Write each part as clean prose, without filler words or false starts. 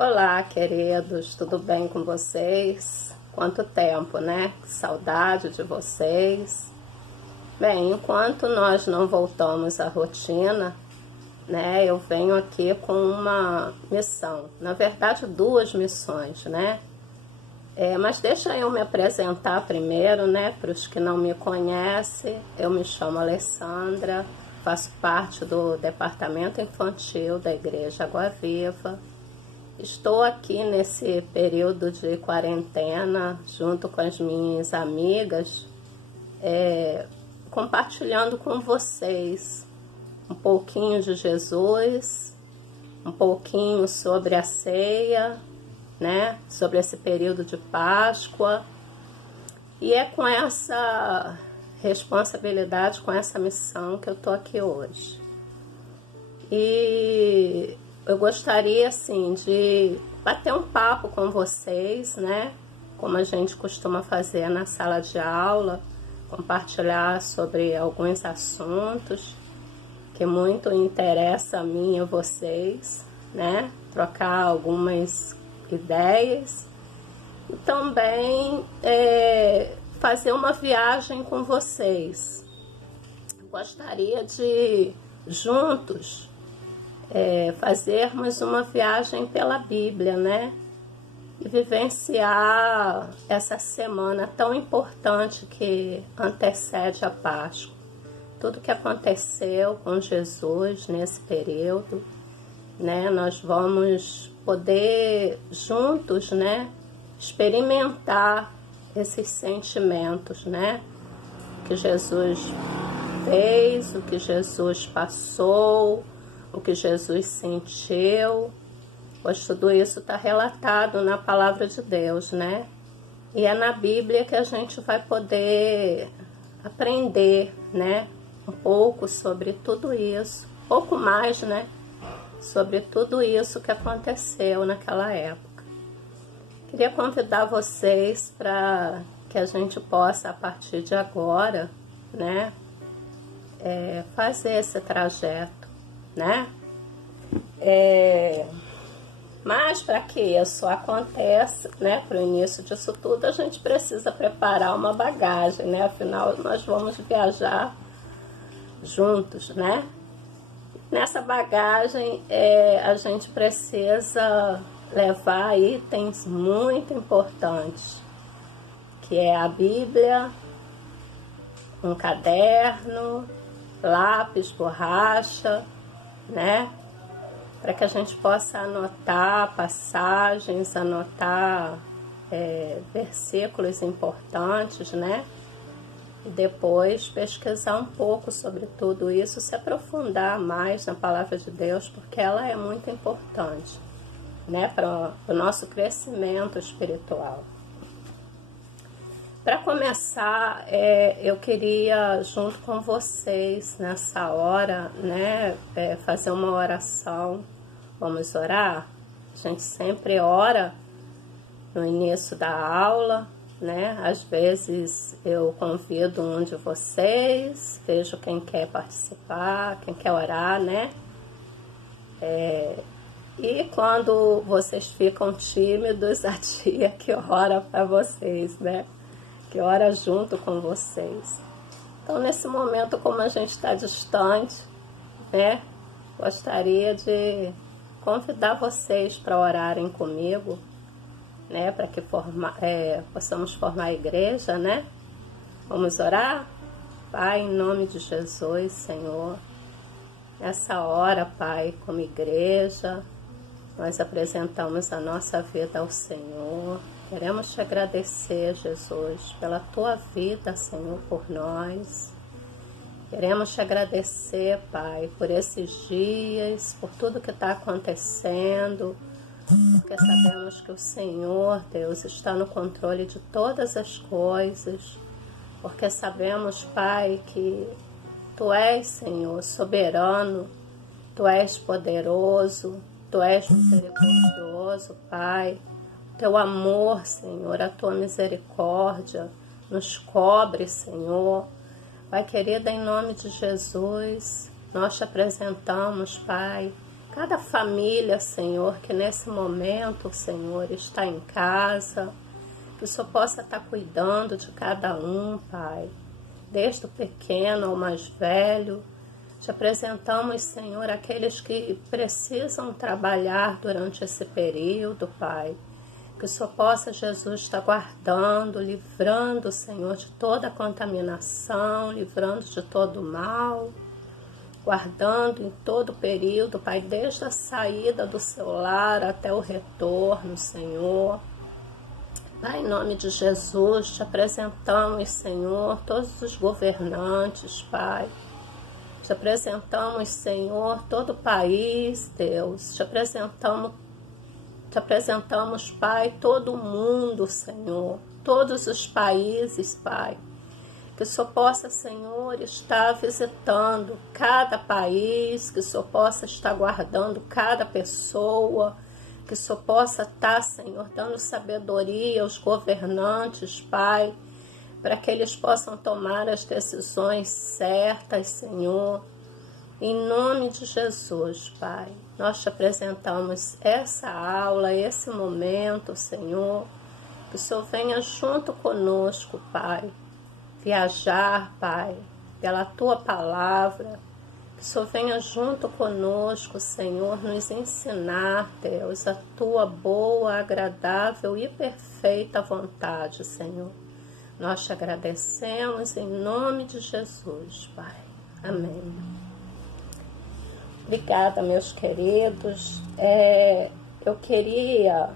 Olá, queridos, tudo bem com vocês? Quanto tempo, né? Que saudade de vocês. Bem, enquanto nós não voltamos à rotina, né, eu venho aqui com uma missão, na verdade duas missões, né? Mas deixa eu me apresentar primeiro, né, para os que não me conhecem. Eu me chamo Alessandra, faço parte do departamento infantil da Igreja Água Viva. Estou aqui nesse período de quarentena, junto com as minhas amigas, compartilhando com vocês um pouquinho de Jesus, um pouquinho sobre a ceia, né? Sobre esse período de Páscoa. E é com essa responsabilidade, com essa missão que eu estou aqui hoje. E eu gostaria, assim, de bater um papo com vocês, né? Como a gente costuma fazer na sala de aula, compartilhar sobre alguns assuntos que muito interessa a mim e a vocês, né? Trocar algumas ideias e também fazer uma viagem com vocês. Gostaria de, juntos, fazermos uma viagem pela Bíblia, né? E vivenciar essa semana tão importante que antecede a Páscoa. Tudo que aconteceu com Jesus nesse período, né? Nós vamos poder juntos, né, experimentar esses sentimentos, né? O que Jesus fez, o que Jesus passou, o que Jesus sentiu, pois tudo isso está relatado na palavra de Deus, né? E é na Bíblia que a gente vai poder aprender, né? Um pouco sobre tudo isso, pouco mais, né? Sobre tudo isso que aconteceu naquela época. Queria convidar vocês para que a gente possa, a partir de agora, né? Fazer esse trajeto, né? Mas para que isso aconteça, né, para o início disso tudo, a gente precisa preparar uma bagagem, né? Afinal, nós vamos viajar juntos, né? Nessa bagagem, a gente precisa levar itens muito importantes, que é a Bíblia, um caderno, lápis, borracha, né? Para que a gente possa anotar passagens, anotar versículos importantes, né? E depois pesquisar um pouco sobre tudo isso, se aprofundar mais na palavra de Deus, porque ela é muito importante, né? Para o nosso crescimento espiritual. Para começar, eu queria, junto com vocês, nessa hora, né, fazer uma oração. Vamos orar? A gente sempre ora no início da aula, né? Às vezes eu convido um de vocês, vejo quem quer participar, quem quer orar, né? E quando vocês ficam tímidos, a tia que ora para vocês, né? Que ora junto com vocês. Então, nesse momento, como a gente está distante, né, gostaria de convidar vocês para orarem comigo, né, para que possamos formar a igreja, né? Vamos orar? Pai, em nome de Jesus, Senhor, nessa hora, Pai, como igreja, nós apresentamos a nossa vida ao Senhor. Queremos te agradecer, Jesus, pela tua vida, Senhor, por nós. Queremos te agradecer, Pai, por esses dias, por tudo que está acontecendo, porque sabemos que o Senhor, Deus, está no controle de todas as coisas, porque sabemos, Pai, que tu és, Senhor, soberano, tu és poderoso, tu és misericordioso, Pai. Teu amor, Senhor, a tua misericórdia nos cobre, Senhor. Pai querido, em nome de Jesus, nós te apresentamos, Pai, cada família, Senhor, que nesse momento, Senhor, está em casa, que o Senhor possa estar cuidando de cada um, Pai, desde o pequeno ao mais velho. Te apresentamos, Senhor, aqueles que precisam trabalhar durante esse período, Pai. Que o Senhor possa, Jesus, estar guardando, livrando, Senhor, de toda contaminação, livrando de todo mal, guardando em todo o período, Pai, desde a saída do seu lar até o retorno, Senhor. Pai, em nome de Jesus, te apresentamos, Senhor, todos os governantes, Pai. Te apresentamos, Senhor, todo o país, Deus. Te apresentamos, Pai, todo o mundo, Senhor. Todos os países, Pai. Que o Senhor possa, Senhor, estar visitando cada país. Que o Senhor possa estar guardando cada pessoa. Que o Senhor possa estar, Senhor, dando sabedoria aos governantes, Pai, para que eles possam tomar as decisões certas, Senhor. Em nome de Jesus, Pai, nós te apresentamos essa aula, esse momento, Senhor. Que o Senhor venha junto conosco, Pai, viajar, Pai, pela Tua palavra. Que o Senhor venha junto conosco, Senhor, nos ensinar, Deus, a Tua boa, agradável e perfeita vontade, Senhor. Nós te agradecemos em nome de Jesus, Pai. Amém. Obrigada, meus queridos. Eu queria,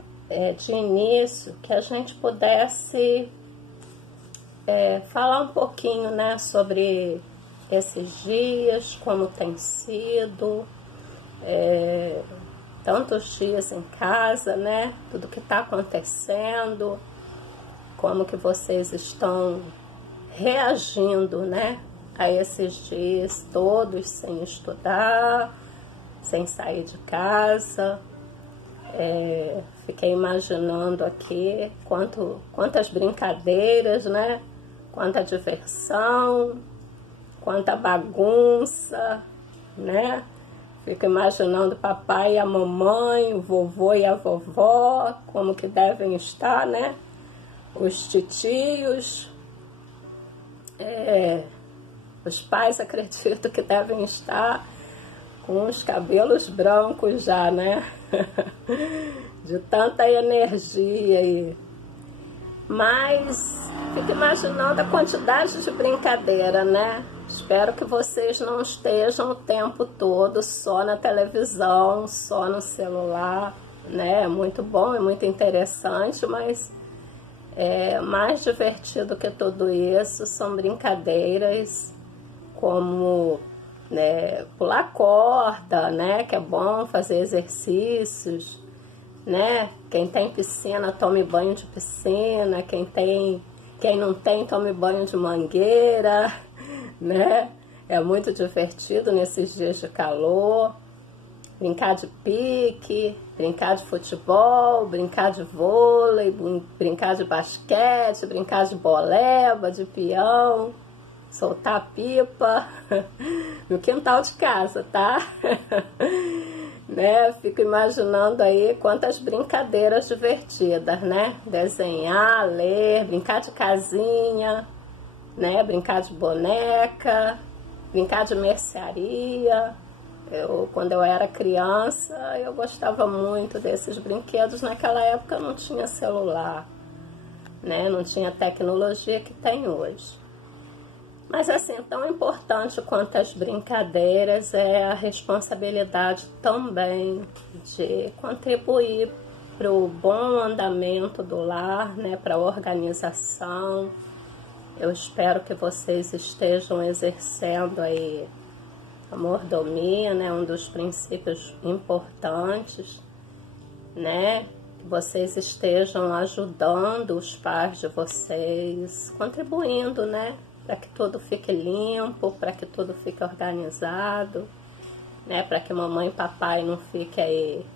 de início, que a gente pudesse falar um pouquinho, né, sobre esses dias, como tem sido, tantos dias em casa, né, tudo que está acontecendo, como que vocês estão reagindo, né, a esses dias todos sem estudar, sem sair de casa. Fiquei imaginando aqui quantas brincadeiras, né, quanta diversão, quanta bagunça, né? Fico imaginando o papai e a mamãe, o vovô e a vovó, como que devem estar, né? Os titios, os pais acredito que devem estar com os cabelos brancos já, né? De tanta energia aí. Mas fico imaginando a quantidade de brincadeira, né? Espero que vocês não estejam o tempo todo só na televisão, só no celular, né? É muito bom, é muito interessante, mas mais divertido que tudo isso são brincadeiras como, né, pular corda, né? Que é bom fazer exercícios, né? Quem tem piscina, tome banho de piscina. Quem não tem, tome banho de mangueira, né? É muito divertido nesses dias de calor. Brincar de pique, brincar de futebol, brincar de vôlei, brincar de basquete, brincar de boleba, de peão, soltar pipa no quintal de casa, tá? Né? Fico imaginando aí quantas brincadeiras divertidas, né? Desenhar, ler, brincar de casinha, né? Brincar de boneca, brincar de mercearia. Quando eu era criança, eu gostava muito desses brinquedos. Naquela época não tinha celular, né? Não tinha a tecnologia que tem hoje. Mas assim, tão importante quanto as brincadeiras é a responsabilidade também de contribuir para o bom andamento do lar, né? Para a organização. Eu espero que vocês estejam exercendo aí a mordomia, né? Um dos princípios importantes, né? Que vocês estejam ajudando os pais de vocês, contribuindo, né? Para que tudo fique limpo, para que tudo fique organizado, né? Para que mamãe e papai não fiquem aí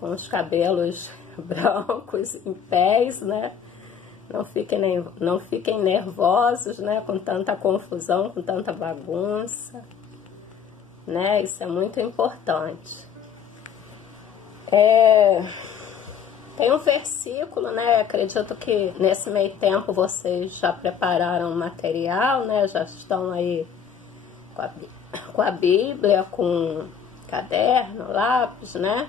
com os cabelos brancos em pés, né? Não fiquem nervosos, né? Com tanta confusão, com tanta bagunça, né? Isso é muito importante. Tem um versículo, né? Acredito que nesse meio tempo vocês já prepararam o material, né? Já estão aí com a Bíblia, com caderno, lápis, né?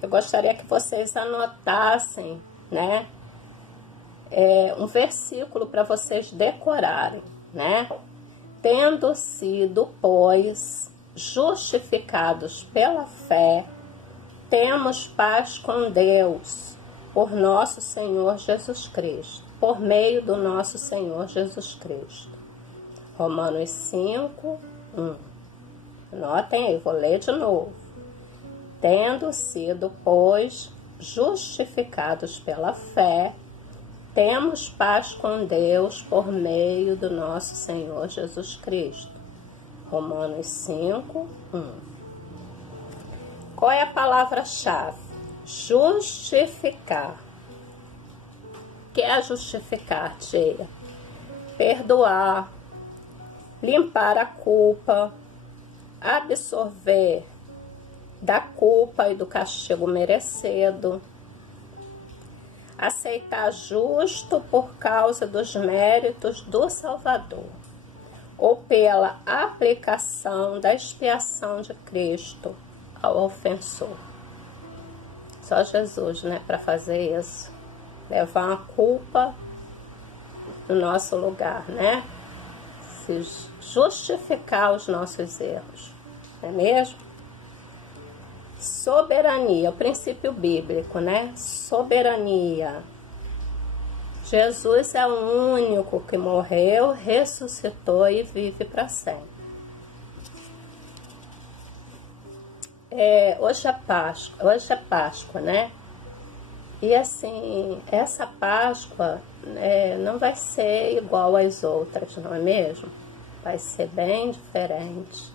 Eu gostaria que vocês anotassem, né? Um versículo para vocês decorarem, né? Tendo sido, pois, justificados pela fé, temos paz com Deus, por nosso Senhor Jesus Cristo, por meio do nosso Senhor Jesus Cristo. Romanos 5, 1. Anotem aí, vou ler de novo. Tendo sido, pois, justificados pela fé, temos paz com Deus por meio do nosso Senhor Jesus Cristo. Romanos 5, 1. Qual é a palavra-chave? Justificar. O que é justificar, tia? Perdoar, limpar a culpa, absorver da culpa e do castigo merecido, aceitar justo por causa dos méritos do Salvador, ou pela aplicação da expiação de Cristo ao ofensor. Só Jesus, né, para fazer isso, levar a culpa no nosso lugar, né? Se justificar os nossos erros, não é mesmo? Soberania, o princípio bíblico, né? Soberania. Jesus é o único que morreu, ressuscitou e vive para sempre. Hoje é Páscoa, né? E assim, essa Páscoa não vai ser igual às outras, não é mesmo? Vai ser bem diferente.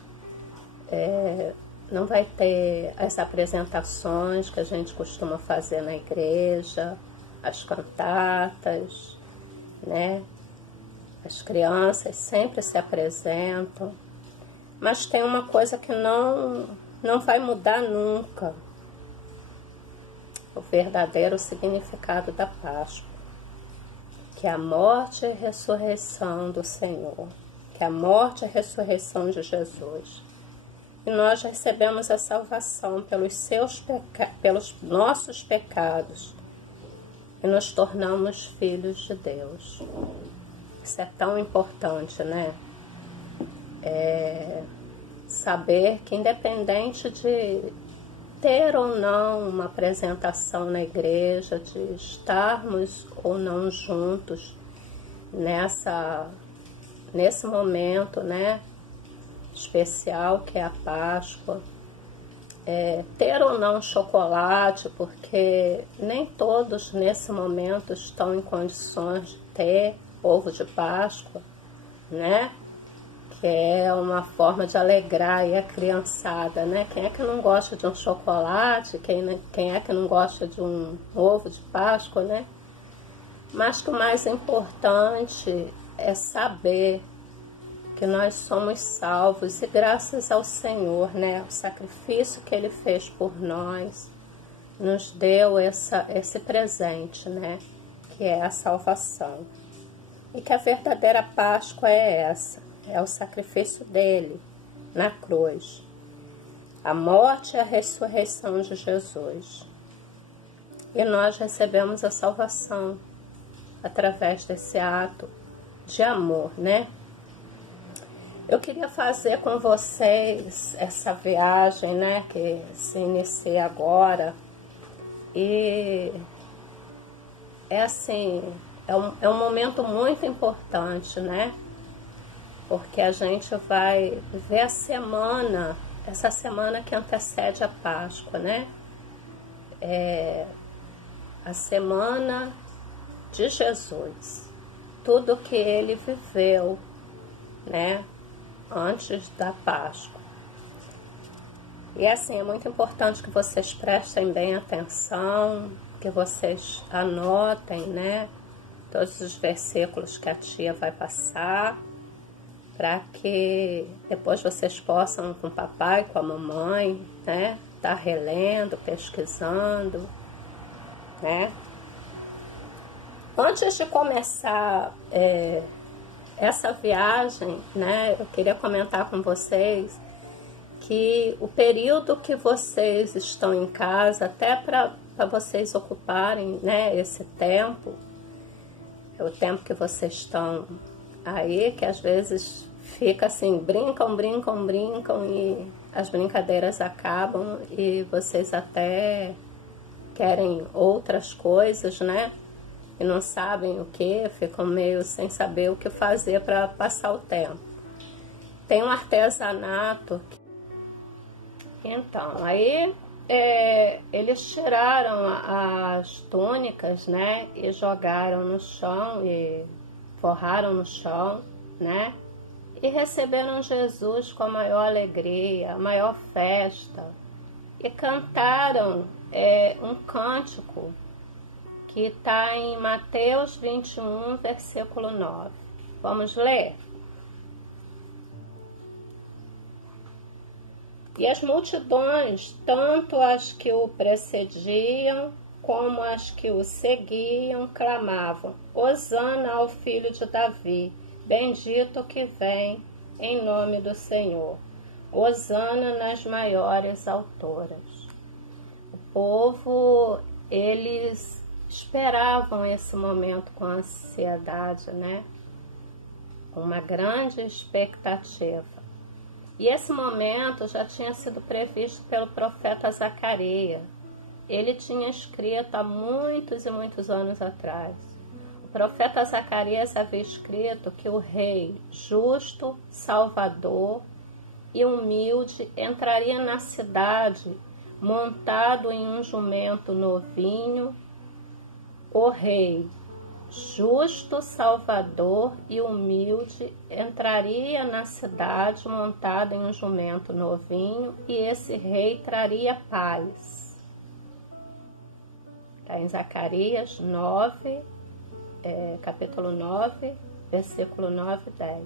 Não vai ter as apresentações que a gente costuma fazer na igreja, as cantatas, né? As crianças sempre se apresentam. Mas tem uma coisa que não vai mudar nunca: o verdadeiro significado da Páscoa, que é a morte e ressurreição do Senhor, que é a morte e ressurreição de Jesus. E nós recebemos a salvação pelos nossos pecados e nos tornamos filhos de Deus. Isso é tão importante, né? Saber que, independente de ter ou não uma apresentação na igreja, de estarmos ou não juntos nesse momento, né, especial que é a Páscoa, ter ou não chocolate, porque nem todos nesse momento estão em condições de ter ovo de Páscoa, né? Que é uma forma de alegrar aí a criançada, né? Quem é que não gosta de um chocolate? Quem é que não gosta de um ovo de Páscoa, né? Mas que o mais importante é saber que nós somos salvos e graças ao Senhor, né? O sacrifício que Ele fez por nós nos deu esse presente, né? Que é a salvação. E que a verdadeira Páscoa é essa: é o sacrifício dele na cruz, a morte e a ressurreição de Jesus. E nós recebemos a salvação através desse ato de amor, né? Eu queria fazer com vocês essa viagem, né, que se inicia agora. E assim, é um momento muito importante, né? Porque a gente vai ver essa semana que antecede a Páscoa, né? A semana de Jesus, tudo que ele viveu, né, antes da Páscoa. E assim, é muito importante que vocês prestem bem atenção, que vocês anotem, né, todos os versículos que a tia vai passar, para que depois vocês possam, com o papai, com a mamãe, né, estar relendo, pesquisando, né? Antes de começar essa viagem, né, eu queria comentar com vocês que o período que vocês estão em casa, até para vocês ocuparem, né, esse tempo, é o tempo que vocês estão aí, que às vezes fica assim, brincam e as brincadeiras acabam e vocês até querem outras coisas, né? E não sabem o que, ficam meio sem saber o que fazer para passar o tempo. Tem um artesanato. Então, aí eles tiraram as túnicas, né? E jogaram no chão e forraram no chão, né? E receberam Jesus com a maior alegria, a maior festa. E cantaram um cântico que está em Mateus 21, versículo 9. Vamos ler? E as multidões, tanto as que o precediam, como as que o seguiam, clamavam: Hosana ao filho de Davi, bendito que vem em nome do Senhor. Hosana nas maiores alturas. O povo, eles esperavam esse momento com ansiedade, né? Com uma grande expectativa. E esse momento já tinha sido previsto pelo profeta Zacarias. Ele tinha escrito há muitos e muitos anos atrás. O profeta Zacarias havia escrito que o rei justo, salvador e humilde entraria na cidade montado em um jumento novinho. O rei justo, salvador e humilde entraria na cidade montado em um jumento novinho, e esse rei traria paz. Está em Zacarias 9, capítulo 9, versículo 9 e 10.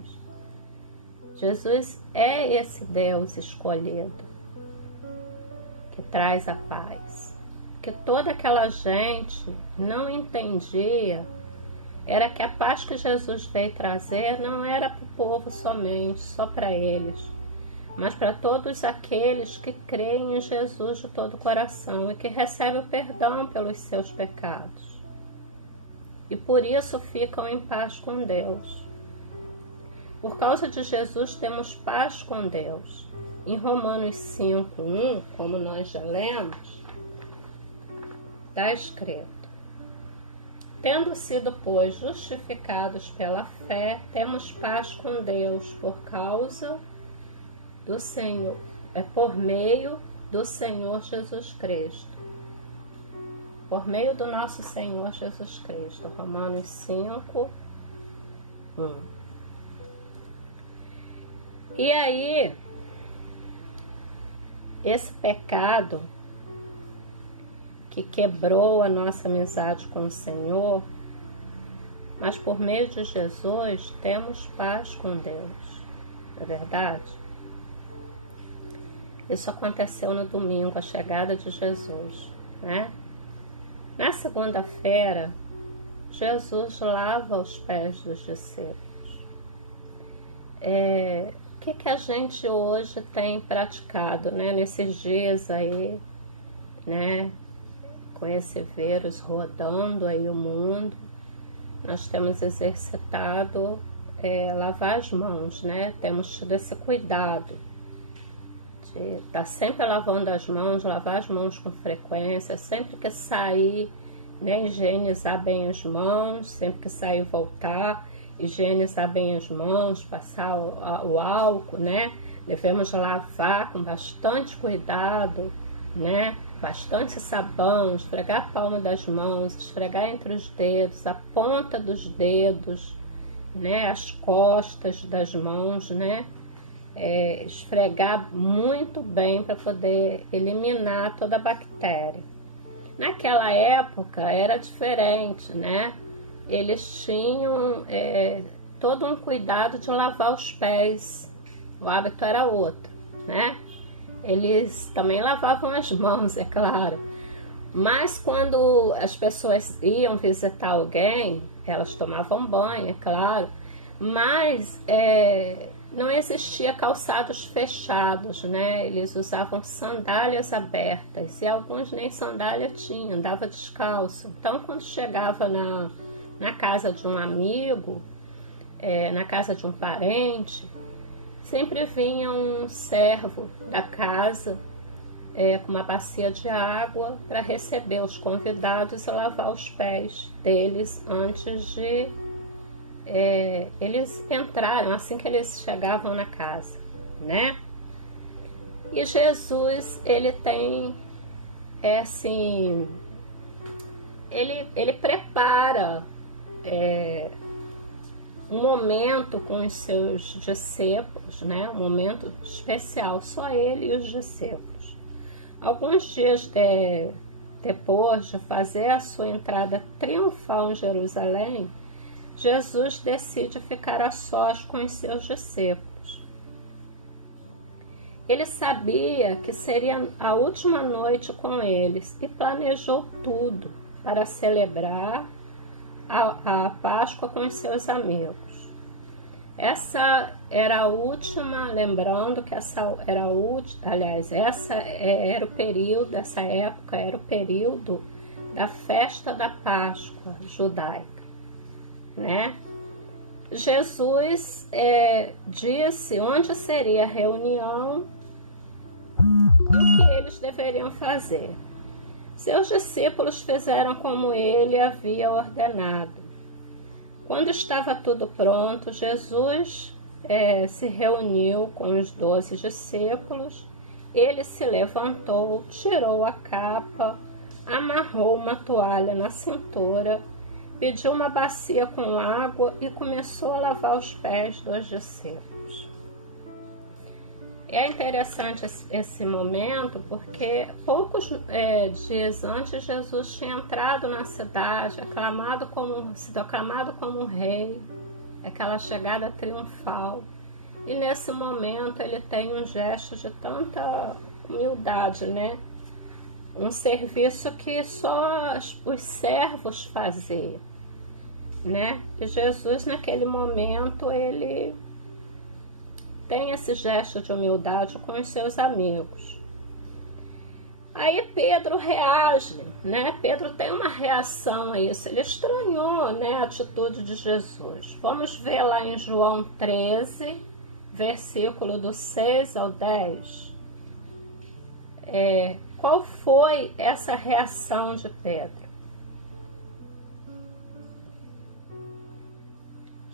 Jesus é esse Deus escolhido que traz a paz. Que toda aquela gente não entendia era que a paz que Jesus veio trazer não era para o povo somente, só para eles, mas para todos aqueles que creem em Jesus de todo o coração e que recebem o perdão pelos seus pecados. E por isso ficam em paz com Deus. Por causa de Jesus temos paz com Deus. Em Romanos 5:1, como nós já lemos, está escrito: Tendo sido, pois, justificados pela fé, temos paz com Deus por causa do Senhor, por meio do Senhor Jesus Cristo. Por meio do nosso Senhor Jesus Cristo. Romanos 5:1. E aí, esse pecado que quebrou a nossa amizade com o Senhor, mas por meio de Jesus temos paz com Deus, não é verdade? Isso aconteceu no domingo, a chegada de Jesus, né? Na segunda-feira, Jesus lava os pés dos discípulos. O que a gente hoje tem praticado, né? Nesses dias aí, né? Com esse vírus rodando aí o mundo, nós temos exercitado lavar as mãos, né? Temos tido esse cuidado de estar sempre lavando as mãos, lavar as mãos com frequência, sempre que sair, né? Higienizar bem as mãos, sempre que sair e voltar, higienizar bem as mãos, passar o álcool, né? Devemos lavar com bastante cuidado, né? Bastante sabão, esfregar a palma das mãos, esfregar entre os dedos, a ponta dos dedos, né, as costas das mãos, né, esfregar muito bem para poder eliminar toda a bactéria. Naquela época era diferente, né? Eles tinham todo um cuidado de lavar os pés, o hábito era outro, né? eles também lavavam as mãos, é claro. Mas quando as pessoas iam visitar alguém, elas tomavam banho, é claro. Mas não existia calçados fechados, né? Eles usavam sandálias abertas e alguns nem sandália tinham, andava descalço. Então, quando chegava na casa de um amigo, na casa de um parente, sempre vinha um servo da casa com uma bacia de água para receber os convidados e lavar os pés deles antes de eles entraram, assim que eles chegavam na casa, né? E Jesus, ele tem, assim, ele prepara um momento com os seus discípulos, né? Um momento especial, só ele e os discípulos. Alguns dias depois de fazer a sua entrada triunfal em Jerusalém, Jesus decide ficar a sós com os seus discípulos. Ele sabia que seria a última noite com eles e planejou tudo para celebrar a Páscoa com os seus amigos. Essa era a última, lembrando que essa era a última, aliás, essa essa época era o período da festa da Páscoa judaica, né? Jesus disse onde seria a reunião e o que eles deveriam fazer. Seus discípulos fizeram como ele havia ordenado. Quando estava tudo pronto, Jesus se reuniu com os 12 discípulos. Ele se levantou, tirou a capa, amarrou uma toalha na cintura, pediu uma bacia com água e começou a lavar os pés dos discípulos. É interessante esse momento porque poucos dias antes Jesus tinha entrado na cidade, sido aclamado como rei, aquela chegada triunfal. E nesse momento ele tem um gesto de tanta humildade, né? Um serviço que só os servos faziam, né? E Jesus naquele momento ele tem esse gesto de humildade com os seus amigos. Aí Pedro reage, né? Pedro tem uma reação a isso. Ele estranhou, né, a atitude de Jesus. Vamos ver lá em João 13, versículo do 6 ao 10. Qual foi essa reação de Pedro?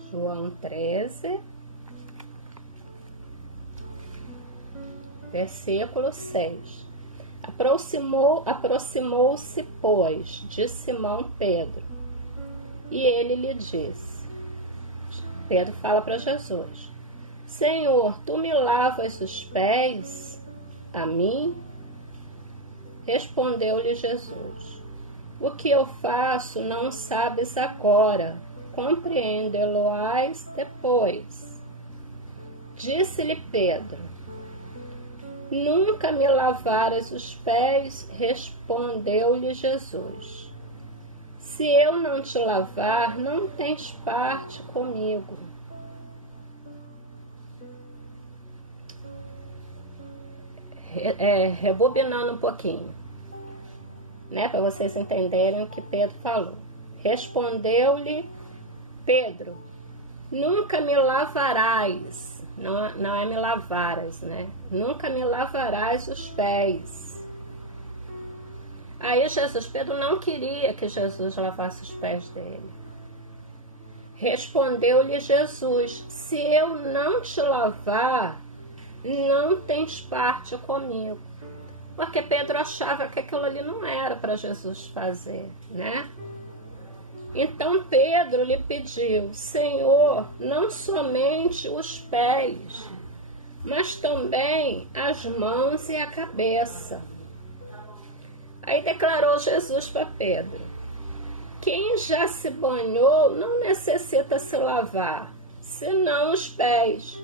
João 13, versículo 6. Aproximou-se, pois, de Simão Pedro, e ele lhe disse, Pedro fala para Jesus, Senhor, tu me lavas os pés a mim? Respondeu-lhe Jesus, o que eu faço não sabes agora, compreendê-lo-ás depois. Disse-lhe Pedro, nunca me lavaras os pés, respondeu-lhe Jesus. Se eu não te lavar, não tens parte comigo. Rebobinando um pouquinho, né, para vocês entenderem o que Pedro falou. Respondeu-lhe Pedro, nunca me lavarás, não é me lavaras, né? Nunca me lavarás os pés. Aí Pedro não queria que Jesus lavasse os pés dele. Respondeu-lhe Jesus, se eu não te lavar, não tens parte comigo. Porque Pedro achava que aquilo ali não era para Jesus fazer, né? Então Pedro lhe pediu, Senhor, não somente os pés, mas também as mãos e a cabeça. Aí declarou Jesus para Pedro, quem já se banhou não necessita se lavar, senão os pés.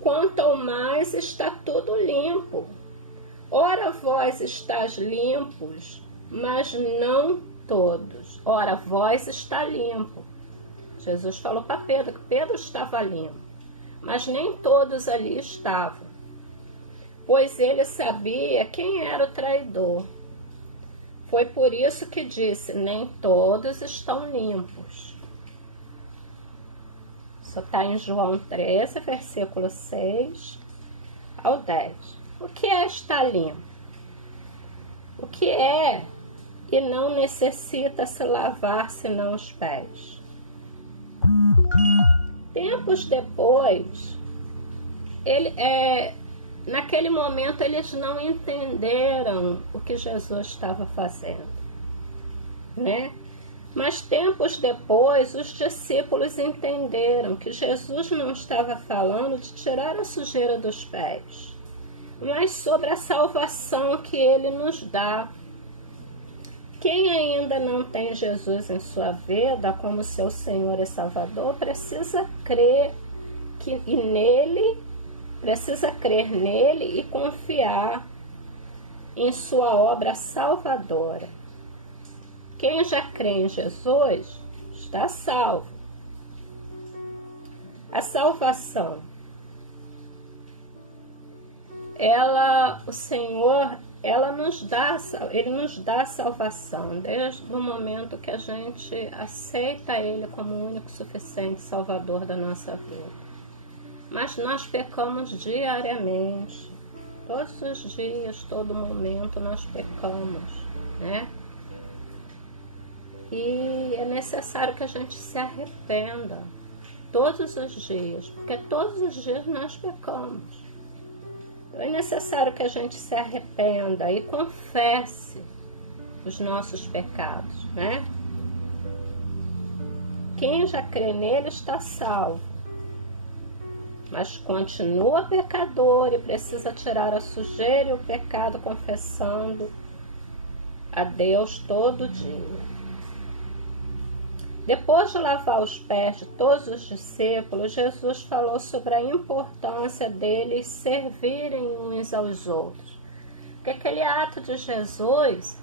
Quanto ao mais está tudo limpo. Ora, vós estáis limpos, mas não todos. Ora, vós está limpo. Jesus falou para Pedro que Pedro estava limpo, mas nem todos ali estavam, pois ele sabia quem era o traidor. Foi por isso que disse, nem todos estão limpos. Isso está em João 13, versículo 6 ao 10. O que é estar limpo? O que é e não necessita se lavar senão os pés? Tempos depois, naquele momento eles não entenderam o que Jesus estava fazendo, né? Mas tempos depois, os discípulos entenderam que Jesus não estava falando de tirar a sujeira dos pés, mas sobre a salvação que ele nos dá. Quem ainda não tem Jesus em sua vida como seu Senhor e Salvador, precisa crer nele e confiar em sua obra salvadora. Quem já crê em Jesus está salvo. A salvação, o Senhor, Ele nos dá salvação desde o momento que a gente aceita Ele como o único suficiente Salvador da nossa vida. Mas nós pecamos diariamente, todos os dias, todo momento nós pecamos, né? E é necessário que a gente se arrependa todos os dias, porque todos os dias nós pecamos. Então é necessário que a gente se arrependa e confesse os nossos pecados, né? Quem já crê nele está salvo, mas continua pecador e precisa tirar a sujeira e o pecado confessando a Deus todo dia. Depois de lavar os pés de todos os discípulos, Jesus falou sobre a importância deles servirem uns aos outros. Porque aquele ato de Jesus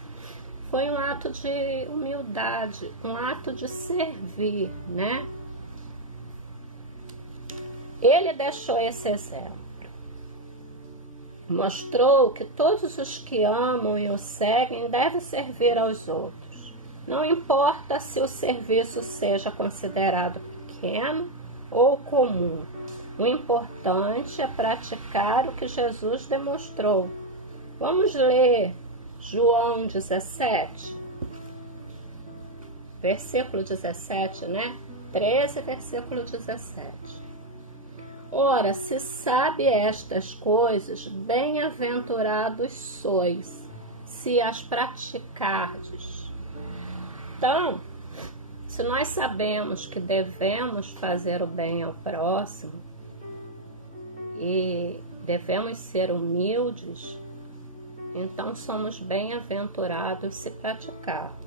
foi um ato de humildade, um ato de servir, né? Ele deixou esse exemplo. Mostrou que todos os que amam e o seguem devem servir aos outros. Não importa se o serviço seja considerado pequeno ou comum. O importante é praticar o que Jesus demonstrou. Vamos ler João 17, versículo 17, né? 13, versículo 17. Ora, se sabe estas coisas, bem-aventurados sois, se as praticardes. Então, se nós sabemos que devemos fazer o bem ao próximo e devemos ser humildes, então somos bem-aventurados se praticarmos.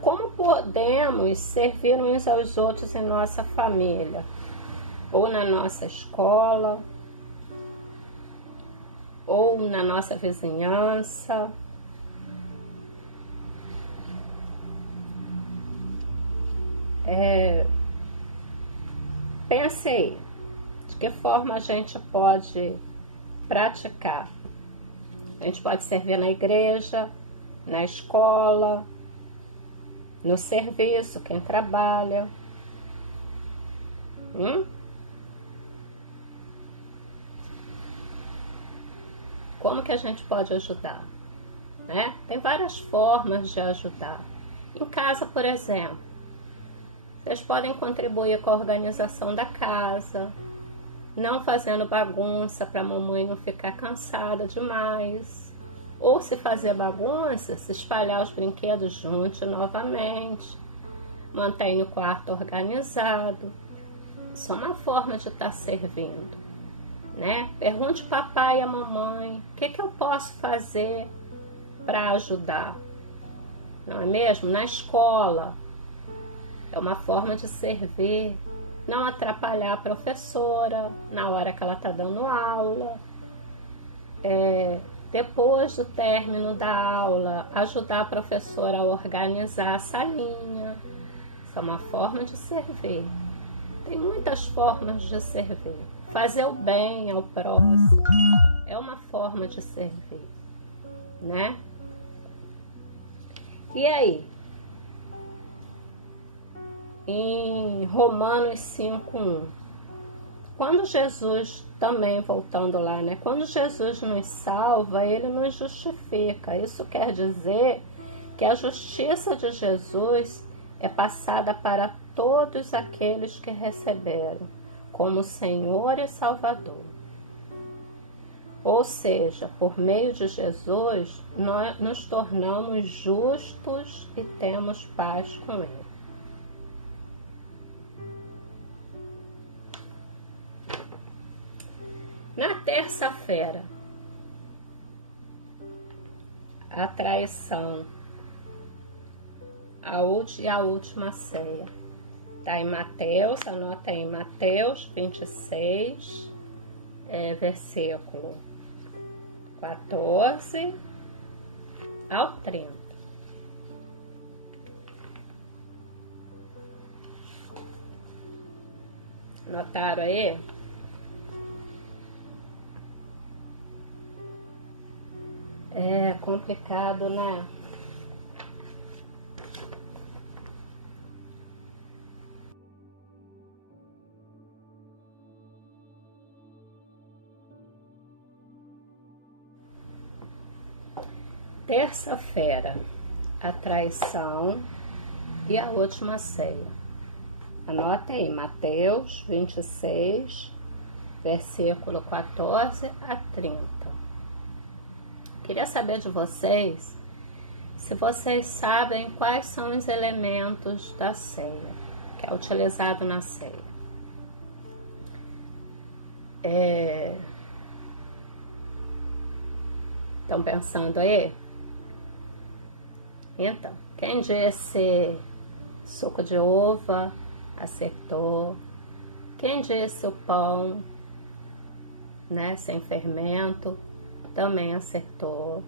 Como podemos servir uns aos outros em nossa família, ou na nossa escola, ou na nossa vizinhança? Pense aí, de que forma a gente pode praticar. A gente pode servir na igreja, na escola, no serviço, quem trabalha. Como que a gente pode ajudar? Né? Tem várias formas de ajudar. Em casa, por exemplo, vocês podem contribuir com a organização da casa, não fazendo bagunça para a mamãe não ficar cansada demais. Ou se fazer bagunça, se espalhar os brinquedos juntos novamente. Mantenha o quarto organizado. Isso é uma forma de estar servindo, né? Pergunte ao papai e à mamãe, o que eu posso fazer para ajudar? Não é mesmo? Na escola, é uma forma de servir, não atrapalhar a professora na hora que ela está dando aula. Depois do término da aula, ajudar a professora a organizar a salinha. Isso é uma forma de servir. Tem muitas formas de servir. Fazer o bem ao próximo é uma forma de servir, né? E aí? Em Romanos 5:1, quando Jesus, também voltando lá, né? Quando Jesus nos salva, Ele nos justifica. Isso quer dizer que a justiça de Jesus é passada para todos aqueles que receberam como Senhor e Salvador. Ou seja, por meio de Jesus, nós nos tornamos justos e temos paz com Ele. Na terça-feira, a traição, a última ceia. Está em Mateus, anota aí, Mateus 26, versículo 14 ao 30. Notaram aí? É complicado, né? Terça-feira, a traição e a última ceia. Anota aí, Mateus 26, versículo 14 a 30. Queria saber de vocês, se vocês sabem quais são os elementos da ceia, que é utilizado na ceia. Estão pensando aí? Então, quem disse suco de uva, acertou. Quem disse o pão, né, sem fermento, também acertou.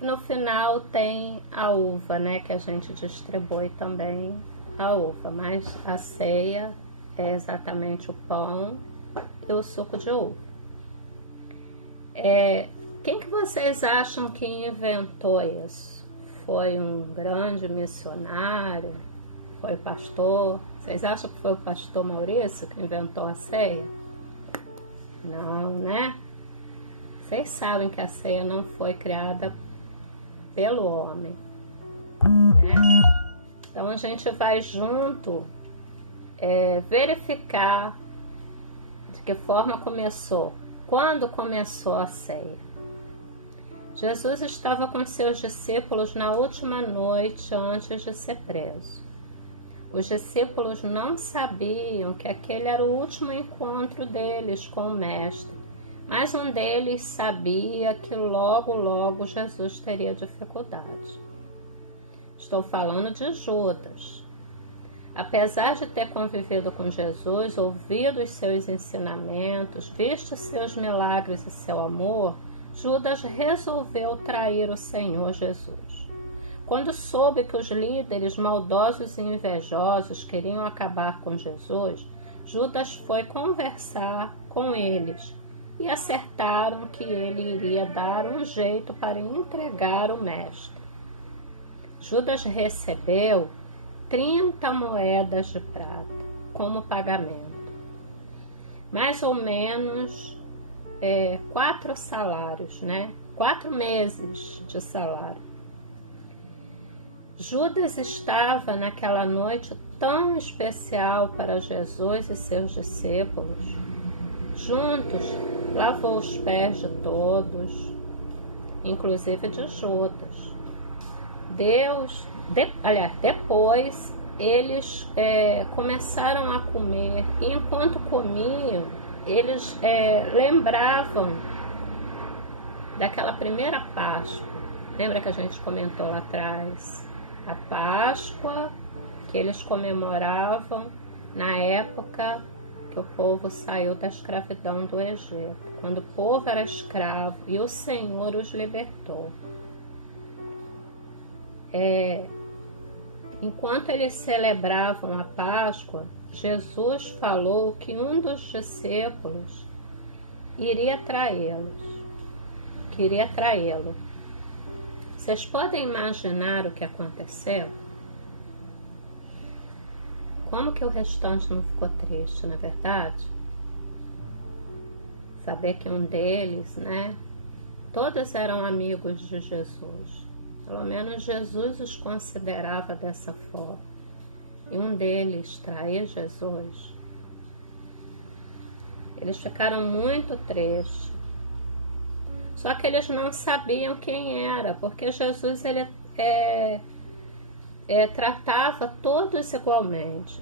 No final tem a uva, né, que a gente distribui também a uva, mas a ceia é exatamente o pão e o suco de uva. Quem que vocês acham que inventou isso? Foi um grande missionário? Foi pastor? Vocês acham que foi o pastor Maurício que inventou a ceia? Não, né? Vocês sabem que a ceia não foi criada pelo homem, né? Então a gente vai junto verificar de que forma começou. Quando começou a ceia? Jesus estava com seus discípulos na última noite antes de ser preso. Os discípulos não sabiam que aquele era o último encontro deles com o Mestre, mas um deles sabia que logo Jesus teria dificuldade. Estou falando de Judas. Apesar de ter convivido com Jesus, ouvido os seus ensinamentos, visto seus milagres e seu amor, Judas resolveu trair o Senhor Jesus. Quando soube que os líderes maldosos e invejosos queriam acabar com Jesus, Judas foi conversar com eles e acertaram que ele iria dar um jeito para entregar o Mestre. Judas recebeu 30 moedas de prata como pagamento, mais ou menos 4 salários, né? 4 meses de salário. Judas estava naquela noite tão especial para Jesus e seus discípulos. Juntos, lavou os pés de todos, inclusive de Judas. Depois, eles começaram a comer, e enquanto comiam, eles lembravam daquela primeira Páscoa. Lembra que a gente comentou lá atrás? A Páscoa que eles comemoravam na época que o povo saiu da escravidão do Egito, quando o povo era escravo e o Senhor os libertou. Enquanto eles celebravam a Páscoa, Jesus falou que um dos discípulos iria traí-lo. Vocês podem imaginar o que aconteceu? Como que o restante não ficou triste, não é verdade? Saber que um deles, né? Todos eram amigos de Jesus. Pelo menos Jesus os considerava dessa forma. E um deles trair Jesus. Eles ficaram muito tristes. Só que eles não sabiam quem era, porque Jesus ele tratava todos igualmente.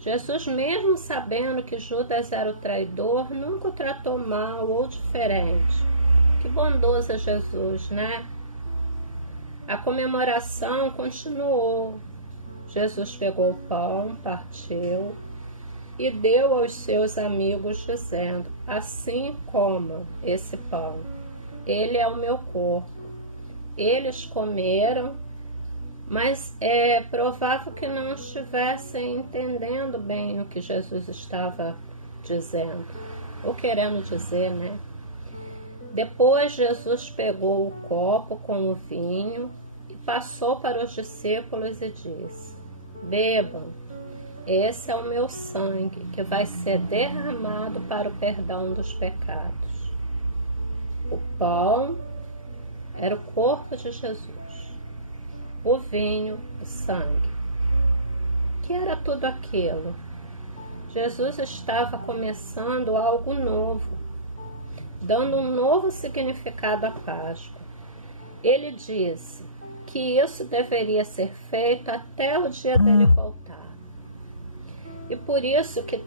Jesus, mesmo sabendo que Judas era o traidor, nunca o tratou mal ou diferente. Que bondoso é Jesus, né? A comemoração continuou. Jesus pegou o pão, partiu e deu aos seus amigos, dizendo: assim comam esse pão, ele é o meu corpo. Eles comeram, mas é provável que não estivessem entendendo bem o que Jesus estava dizendo, ou querendo dizer, né? Depois Jesus pegou o copo com o vinho e passou para os discípulos e disse: bebam, esse é o meu sangue que vai ser derramado para o perdão dos pecados. O pão era o corpo de Jesus, o vinho, o sangue. O que era tudo aquilo? Jesus estava começando algo novo, dando um novo significado à Páscoa. Ele disse que isso deveria ser feito até o dia dele voltar. E é por isso que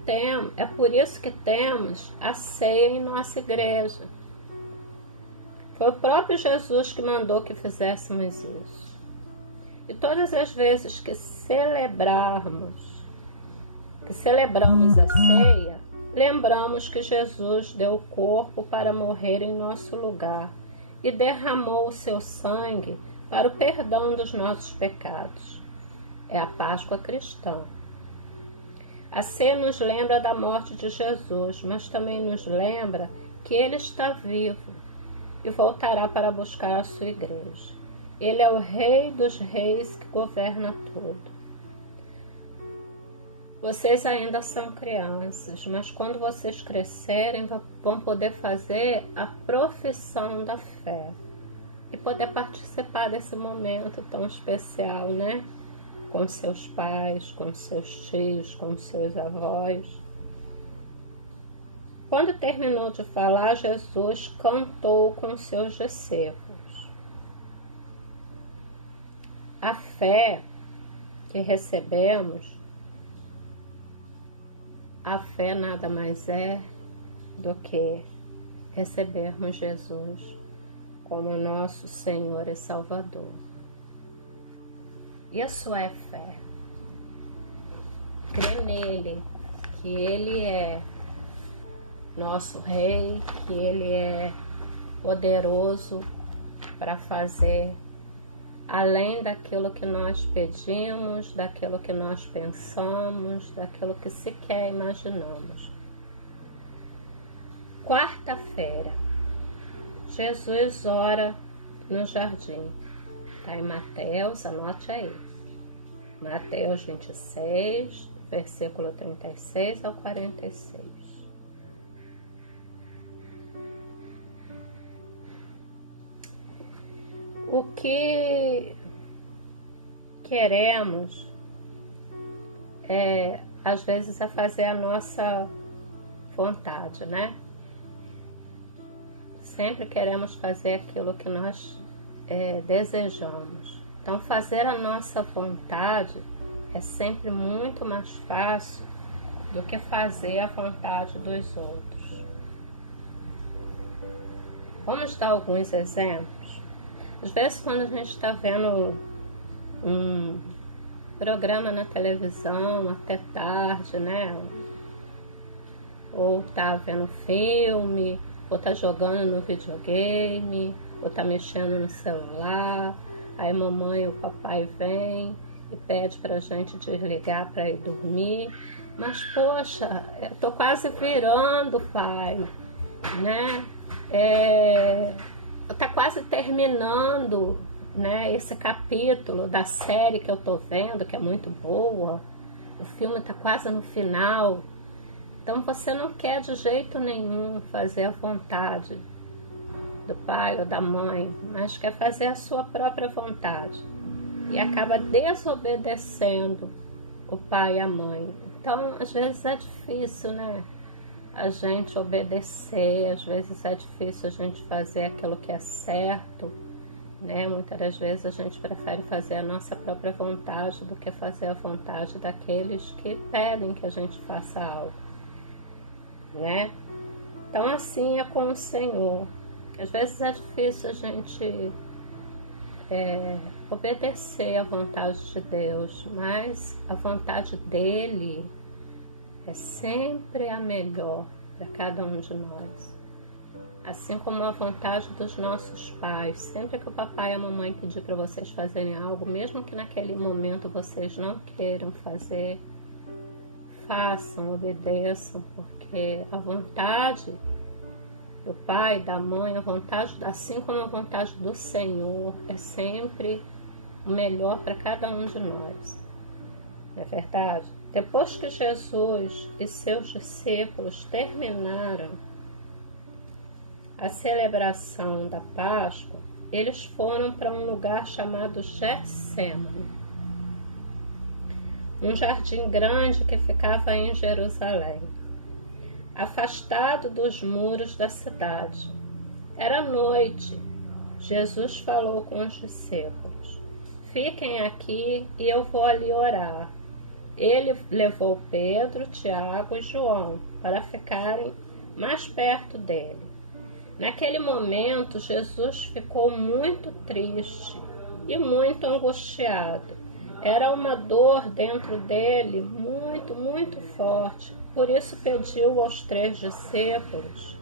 temos a ceia em nossa igreja. Foi o próprio Jesus que mandou que fizéssemos isso. E todas as vezes que celebramos a ceia, lembramos que Jesus deu o corpo para morrer em nosso lugar e derramou o seu sangue para o perdão dos nossos pecados. É a Páscoa cristã. A ceia nos lembra da morte de Jesus, mas também nos lembra que Ele está vivo e voltará para buscar a sua igreja. Ele é o Rei dos reis que governa tudo. Vocês ainda são crianças, mas quando vocês crescerem, vão poder fazer a profissão da fé e poder participar desse momento tão especial, né? Com seus pais, com seus tios, com seus avós. Quando terminou de falar, Jesus cantou com seus discípulos. A fé que recebemos, a fé nada mais é do que recebermos Jesus como nosso Senhor e Salvador. Isso é fé. Crer nele, que ele é nosso Rei, que ele é poderoso para fazer além daquilo que nós pedimos, daquilo que nós pensamos, daquilo que sequer imaginamos. Quarta-feira, Jesus ora no jardim. Está em Mateus, anote aí. Mateus 26, versículo 36 ao 46. O que queremos às vezes, é fazer a nossa vontade, né? Sempre queremos fazer aquilo que nós desejamos. Então, fazer a nossa vontade é sempre muito mais fácil do que fazer a vontade dos outros. Vamos dar alguns exemplos. Às vezes, quando a gente está vendo programa na televisão até tarde, né? Ou tá vendo filme, ou tá jogando no videogame, ou tá mexendo no celular. Aí mamãe ou papai vem e pede pra gente desligar para ir dormir. Mas poxa, eu tô quase virando, pai, né? Tá quase terminando, né, esse capítulo da série que eu tô vendo, que é muito boa. O filme tá quase no final. Então você não quer de jeito nenhum fazer a vontade do pai ou da mãe, mas quer fazer a sua própria vontade. E acaba desobedecendo o pai e a mãe. Então, às vezes é difícil, né? A gente obedecer, às vezes é difícil a gente fazer aquilo que é certo, né? Muitas das vezes a gente prefere fazer a nossa própria vontade do que fazer a vontade daqueles que pedem que a gente faça algo, né? Então assim é com o Senhor. Às vezes é difícil a gente obedecer à vontade de Deus, mas a vontade dele é sempre a melhor para cada um de nós. Assim como a vontade dos nossos pais. Sempre que o papai e a mamãe pedir para vocês fazerem algo, mesmo que naquele momento vocês não queiram fazer, façam, obedeçam, porque a vontade do pai, da mãe, a vontade, assim como a vontade do Senhor, é sempre o melhor para cada um de nós. Não é verdade? Depois que Jesus e seus discípulos terminaram a celebração da Páscoa, eles foram para um lugar chamado Getsêmani, um jardim grande que ficava em Jerusalém, afastado dos muros da cidade. Era noite. Jesus falou com os discípulos: fiquem aqui e eu vou ali orar. Ele levou Pedro, Tiago e João para ficarem mais perto dele. Naquele momento, Jesus ficou muito triste e muito angustiado. Era uma dor dentro dele muito, muito forte. Por isso pediu aos 3 discípulos: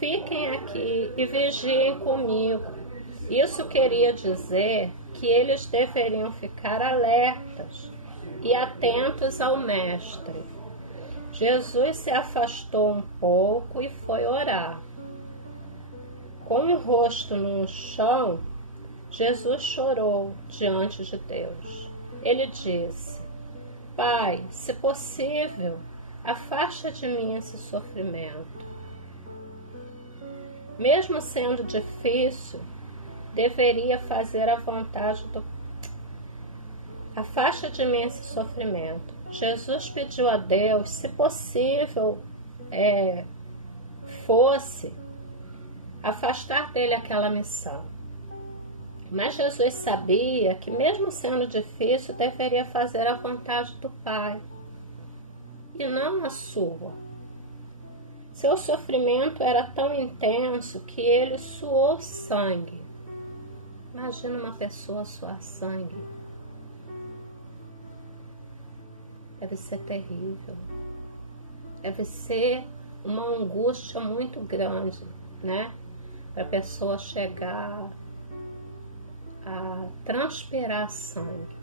fiquem aqui e vigiem comigo. Isso queria dizer que eles deveriam ficar alertas e atentos ao Mestre. Jesus se afastou um pouco e foi orar. Com o rosto no chão, Jesus chorou diante de Deus. Ele disse: Pai, se possível, afasta de mim esse sofrimento. Mesmo sendo difícil, deveria fazer a vontade do Pai. Afasta de mim esse sofrimento. Jesus pediu a Deus, se possível fosse, afastar dele aquela missão. Mas Jesus sabia que, mesmo sendo difícil, deveria fazer a vontade do Pai e não a sua. Seu sofrimento era tão intenso que ele suou sangue. Imagina uma pessoa suar sangue. Deve ser terrível. Deve ser uma angústia muito grande, né? Para a pessoa chegar a transpirar sangue.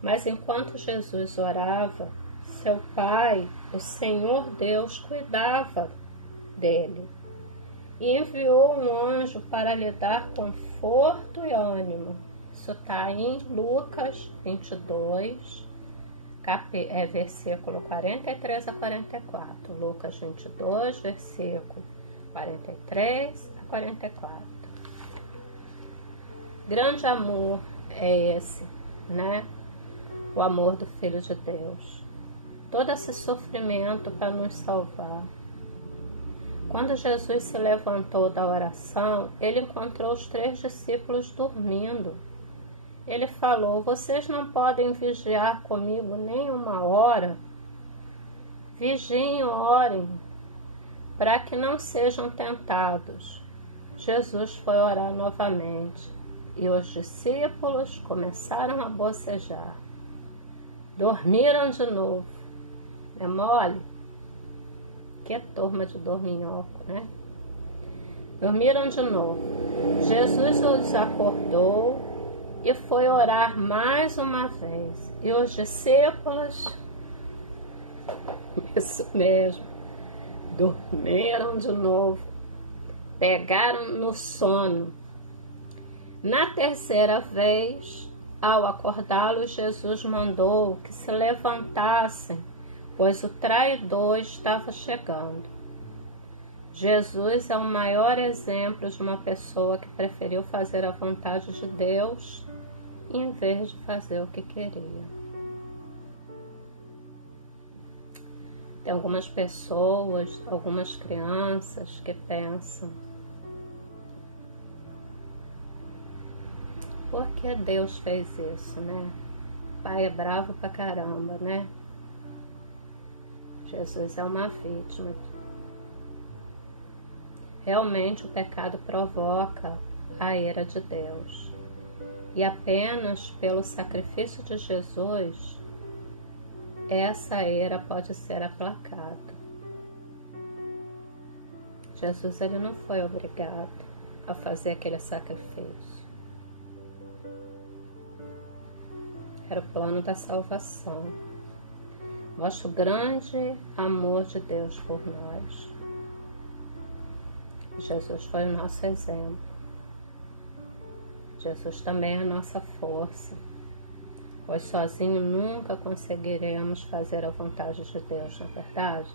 Mas enquanto Jesus orava, seu Pai, o Senhor Deus, cuidava dele e enviou um anjo para lhe dar conforto e ânimo. Isso está em Lucas 22, versículo 43 a 44. Lucas 22, versículo 43 a 44. Grande amor é esse, né? O amor do Filho de Deus. Todo esse sofrimento para nos salvar. Quando Jesus se levantou da oração, ele encontrou os 3 discípulos dormindo. Ele falou: vocês não podem vigiar comigo nem uma hora? Vigiem e orem, para que não sejam tentados. Jesus foi orar novamente. e os discípulos começaram a bocejar. Dormiram de novo. É mole? Que turma de dorminhoco, né? Dormiram de novo. Jesus os acordou e foi orar mais uma vez. E os discípulos, isso mesmo, dormiram de novo. Pegaram no sono. Na terceira vez, ao acordá-los, Jesus mandou que se levantassem, pois o traidor estava chegando. Jesus é o maior exemplo de uma pessoa que preferiu fazer a vontade de Deus em vez de fazer o que queria. Tem algumas pessoas, algumas crianças que pensam: por que Deus fez isso, né? O pai é bravo pra caramba, né? Jesus é uma vítima. Realmente o pecado provoca a ira de Deus. E apenas pelo sacrifício de Jesus, essa ira pode ser aplacada. Jesus ele não foi obrigado a fazer aquele sacrifício. Era o plano da salvação. Mostra o grande amor de Deus por nós. Jesus foi o nosso exemplo. Jesus também é a nossa força, pois sozinho nunca conseguiremos fazer a vontade de Deus, não é verdade?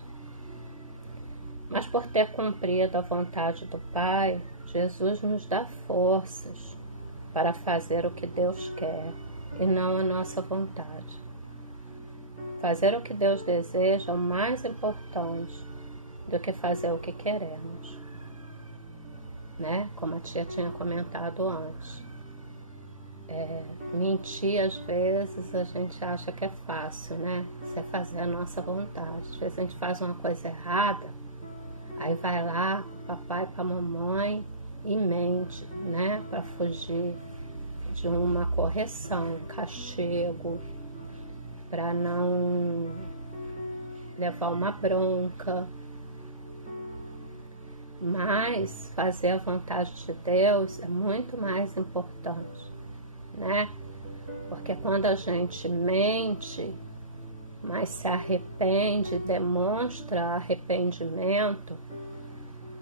Mas por ter cumprido a vontade do Pai, Jesus nos dá forças para fazer o que Deus quer e não a nossa vontade. Fazer o que Deus deseja é o mais importante do que fazer o que queremos. Né? Como a tia tinha comentado antes. Mentir, às vezes, a gente acha que é fácil, né? Isso é fazer a nossa vontade. Às vezes a gente faz uma coisa errada, aí vai lá, papai, para mamãe e mente, né? Para fugir de uma correção, um castigo, para não levar uma bronca. Mas fazer a vontade de Deus é muito mais importante, né? Porque quando a gente mente, mas se arrepende, demonstra arrependimento,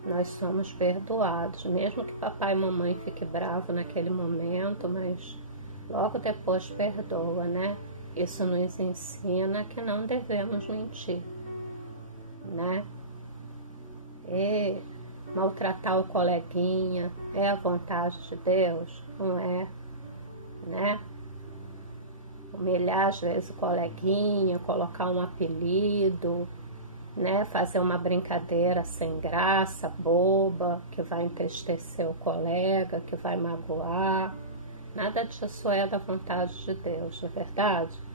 nós somos perdoados. Mesmo que papai e mamãe fiquem bravos naquele momento, mas logo depois perdoa, né? Isso nos ensina que não devemos mentir, né? E maltratar o coleguinha é a vontade de Deus? Não é, né? Humilhar às vezes o coleguinha, colocar um apelido, né? Fazer uma brincadeira sem graça, boba, que vai entristecer o colega, que vai magoar. Nada disso é da vontade de Deus, não é verdade?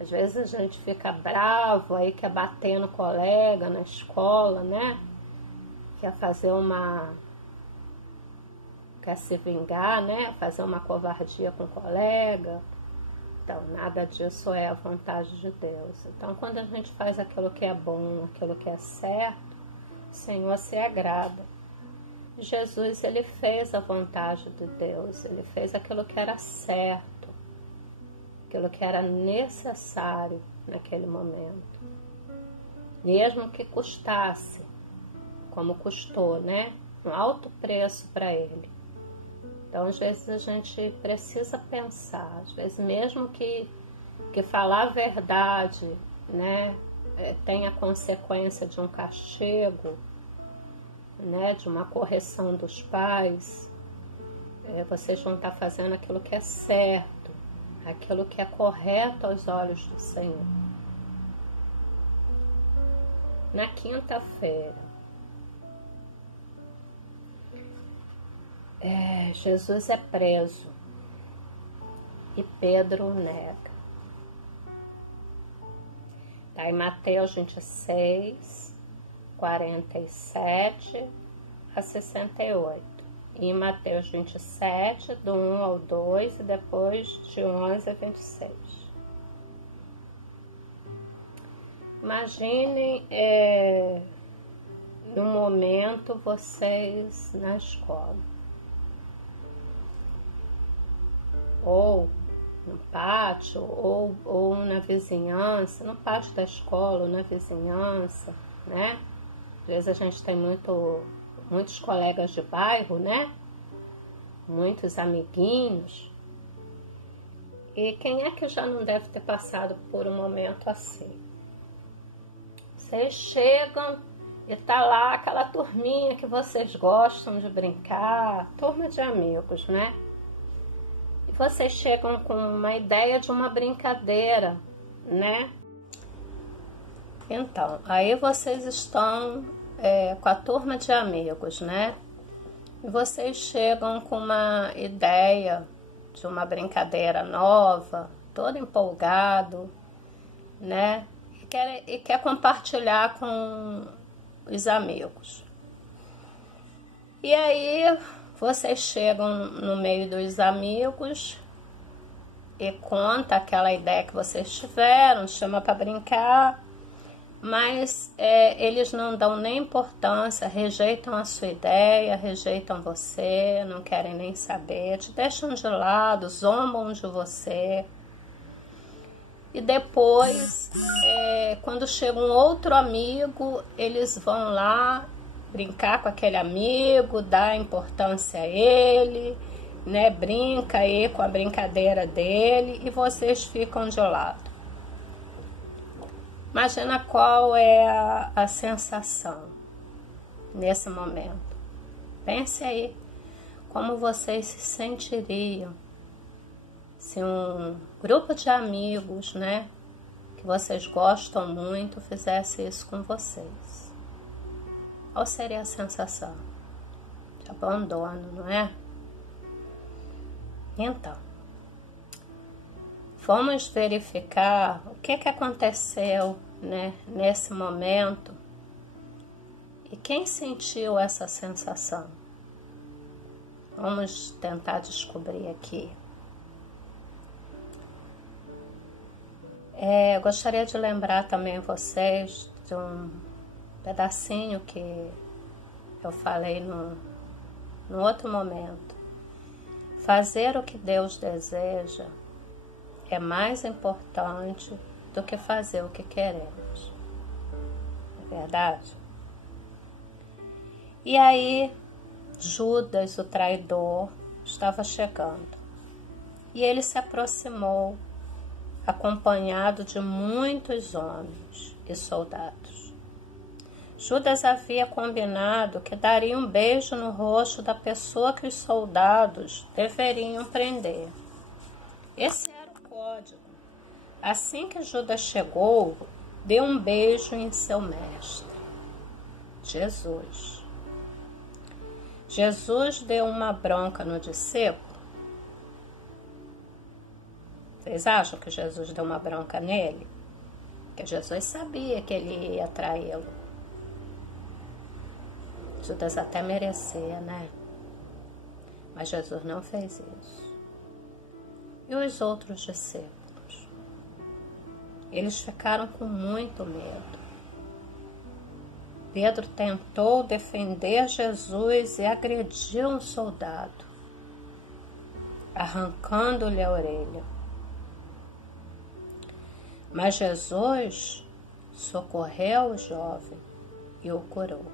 Às vezes a gente fica bravo, aí quer bater no colega na escola, né? Quer fazer quer se vingar, né? Fazer uma covardia com o colega. Então, nada disso é a vontade de Deus. Então, quando a gente faz aquilo que é bom, aquilo que é certo, o Senhor se agrada. Jesus, ele fez a vontade de Deus, ele fez aquilo que era certo, aquilo que era necessário naquele momento. Mesmo que custasse, como custou, né? Um alto preço para ele. Então, às vezes a gente precisa pensar, às vezes mesmo que falar a verdade, né, tenha consequência de um castigo, né, de uma correção dos pais, vocês vão estar fazendo aquilo que é certo, aquilo que é correto aos olhos do Senhor. Na quinta-feira, Jesus é preso e Pedro o nega. Está em Mateus 26, 47 a 68. em Mateus 27, do 1 ao 2, e depois de 11 a 26. Imaginem no momento vocês na escola, ou no pátio, ou na vizinhança, no pátio da escola, ou na vizinhança, né? Às vezes a gente tem muitos colegas de bairro, né? Muitos amiguinhos. E quem é que já não deve ter passado por um momento assim? Vocês chegam e tá lá aquela turminha que vocês gostam de brincar, turma de amigos, né? E vocês chegam com uma ideia de uma brincadeira, né? Então, aí vocês estão com a turma de amigos, né? E vocês chegam com uma ideia de uma brincadeira nova, todo empolgado, né? E quer compartilhar com os amigos. E aí vocês chegam no meio dos amigos e conta aquela ideia que vocês tiveram, chama para brincar, mas eles não dão nem importância, rejeitam a sua ideia, rejeitam você, não querem nem saber, te deixam de lado, zombam de você. E depois, quando chega um outro amigo, eles vão lá brincar com aquele amigo, dar importância a ele, né? Brinca aí com a brincadeira dele e vocês ficam de lado. Imagina qual é a sensação nesse momento. Pense aí como vocês se sentiriam se um grupo de amigos, né, que vocês gostam muito, fizesse isso com vocês. Qual seria a sensação? De abandono, não é? Então, vamos verificar o que aconteceu, né, nesse momento e quem sentiu essa sensação. Vamos tentar descobrir aqui. Gostaria de lembrar também vocês de um pedacinho que eu falei no outro momento. Fazer o que Deus deseja é mais importante do que fazer o que queremos. É verdade? E aí, Judas, o traidor, estava chegando. E ele se aproximou, acompanhado de muitos homens e soldados. Judas havia combinado que daria um beijo no rosto da pessoa que os soldados deveriam prender. Esse era o código. Assim que Judas chegou, deu um beijo em seu mestre, Jesus. Jesus deu uma bronca no discípulo. Vocês acham que Jesus deu uma bronca nele? Porque Jesus sabia que ele ia traí-lo. Judas até merecia, né? Mas Jesus não fez isso. E os outros discípulos? Eles ficaram com muito medo. Pedro tentou defender Jesus e agrediu um soldado, arrancando-lhe a orelha. Mas Jesus socorreu o jovem e o curou.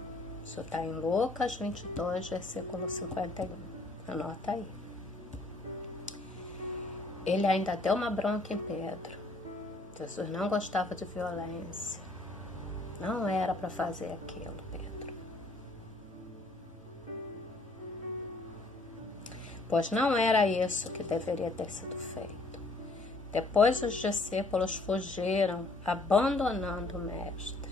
Isso está em Lucas 22, versículo 51. Anota aí. Ele ainda deu uma bronca em Pedro. Jesus não gostava de violência. Não era para fazer aquilo, Pedro. Pois não era isso que deveria ter sido feito. Depois os discípulos fugiram, abandonando o mestre.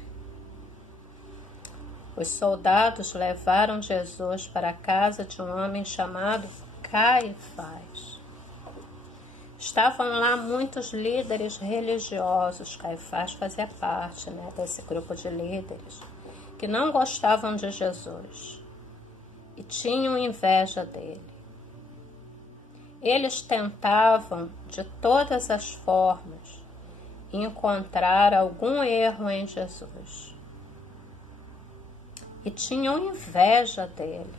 Os soldados levaram Jesus para a casa de um homem chamado Caifás. Estavam lá muitos líderes religiosos. Caifás fazia parte, desse grupo de líderes que não gostavam de Jesus. e tinham inveja dele. Eles tentavam de todas as formas encontrar algum erro em Jesus. E tinham inveja dele.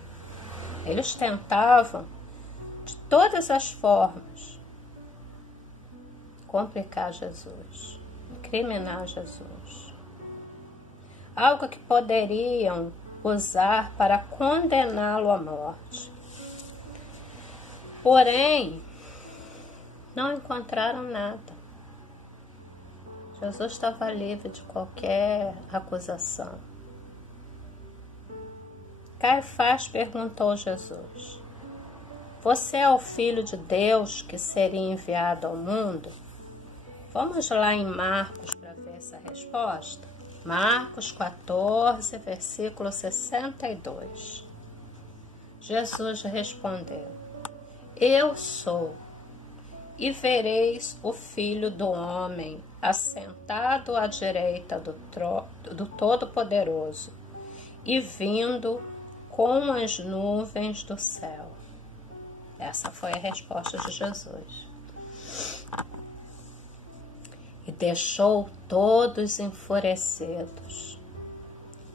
Eles tentavam de todas as formas complicar Jesus, incriminar Jesus. Algo que poderiam usar para condená-lo à morte. Porém, não encontraram nada. Jesus estava livre de qualquer acusação. Caifás perguntou a Jesus: você é o Filho de Deus que seria enviado ao mundo? Vamos lá em Marcos para ver essa resposta. Marcos 14, versículo 62. Jesus respondeu: eu sou, e vereis o Filho do Homem assentado à direita do Todo-Poderoso e vindo com as nuvens do céu. Essa foi a resposta de Jesus. E deixou todos enfurecidos.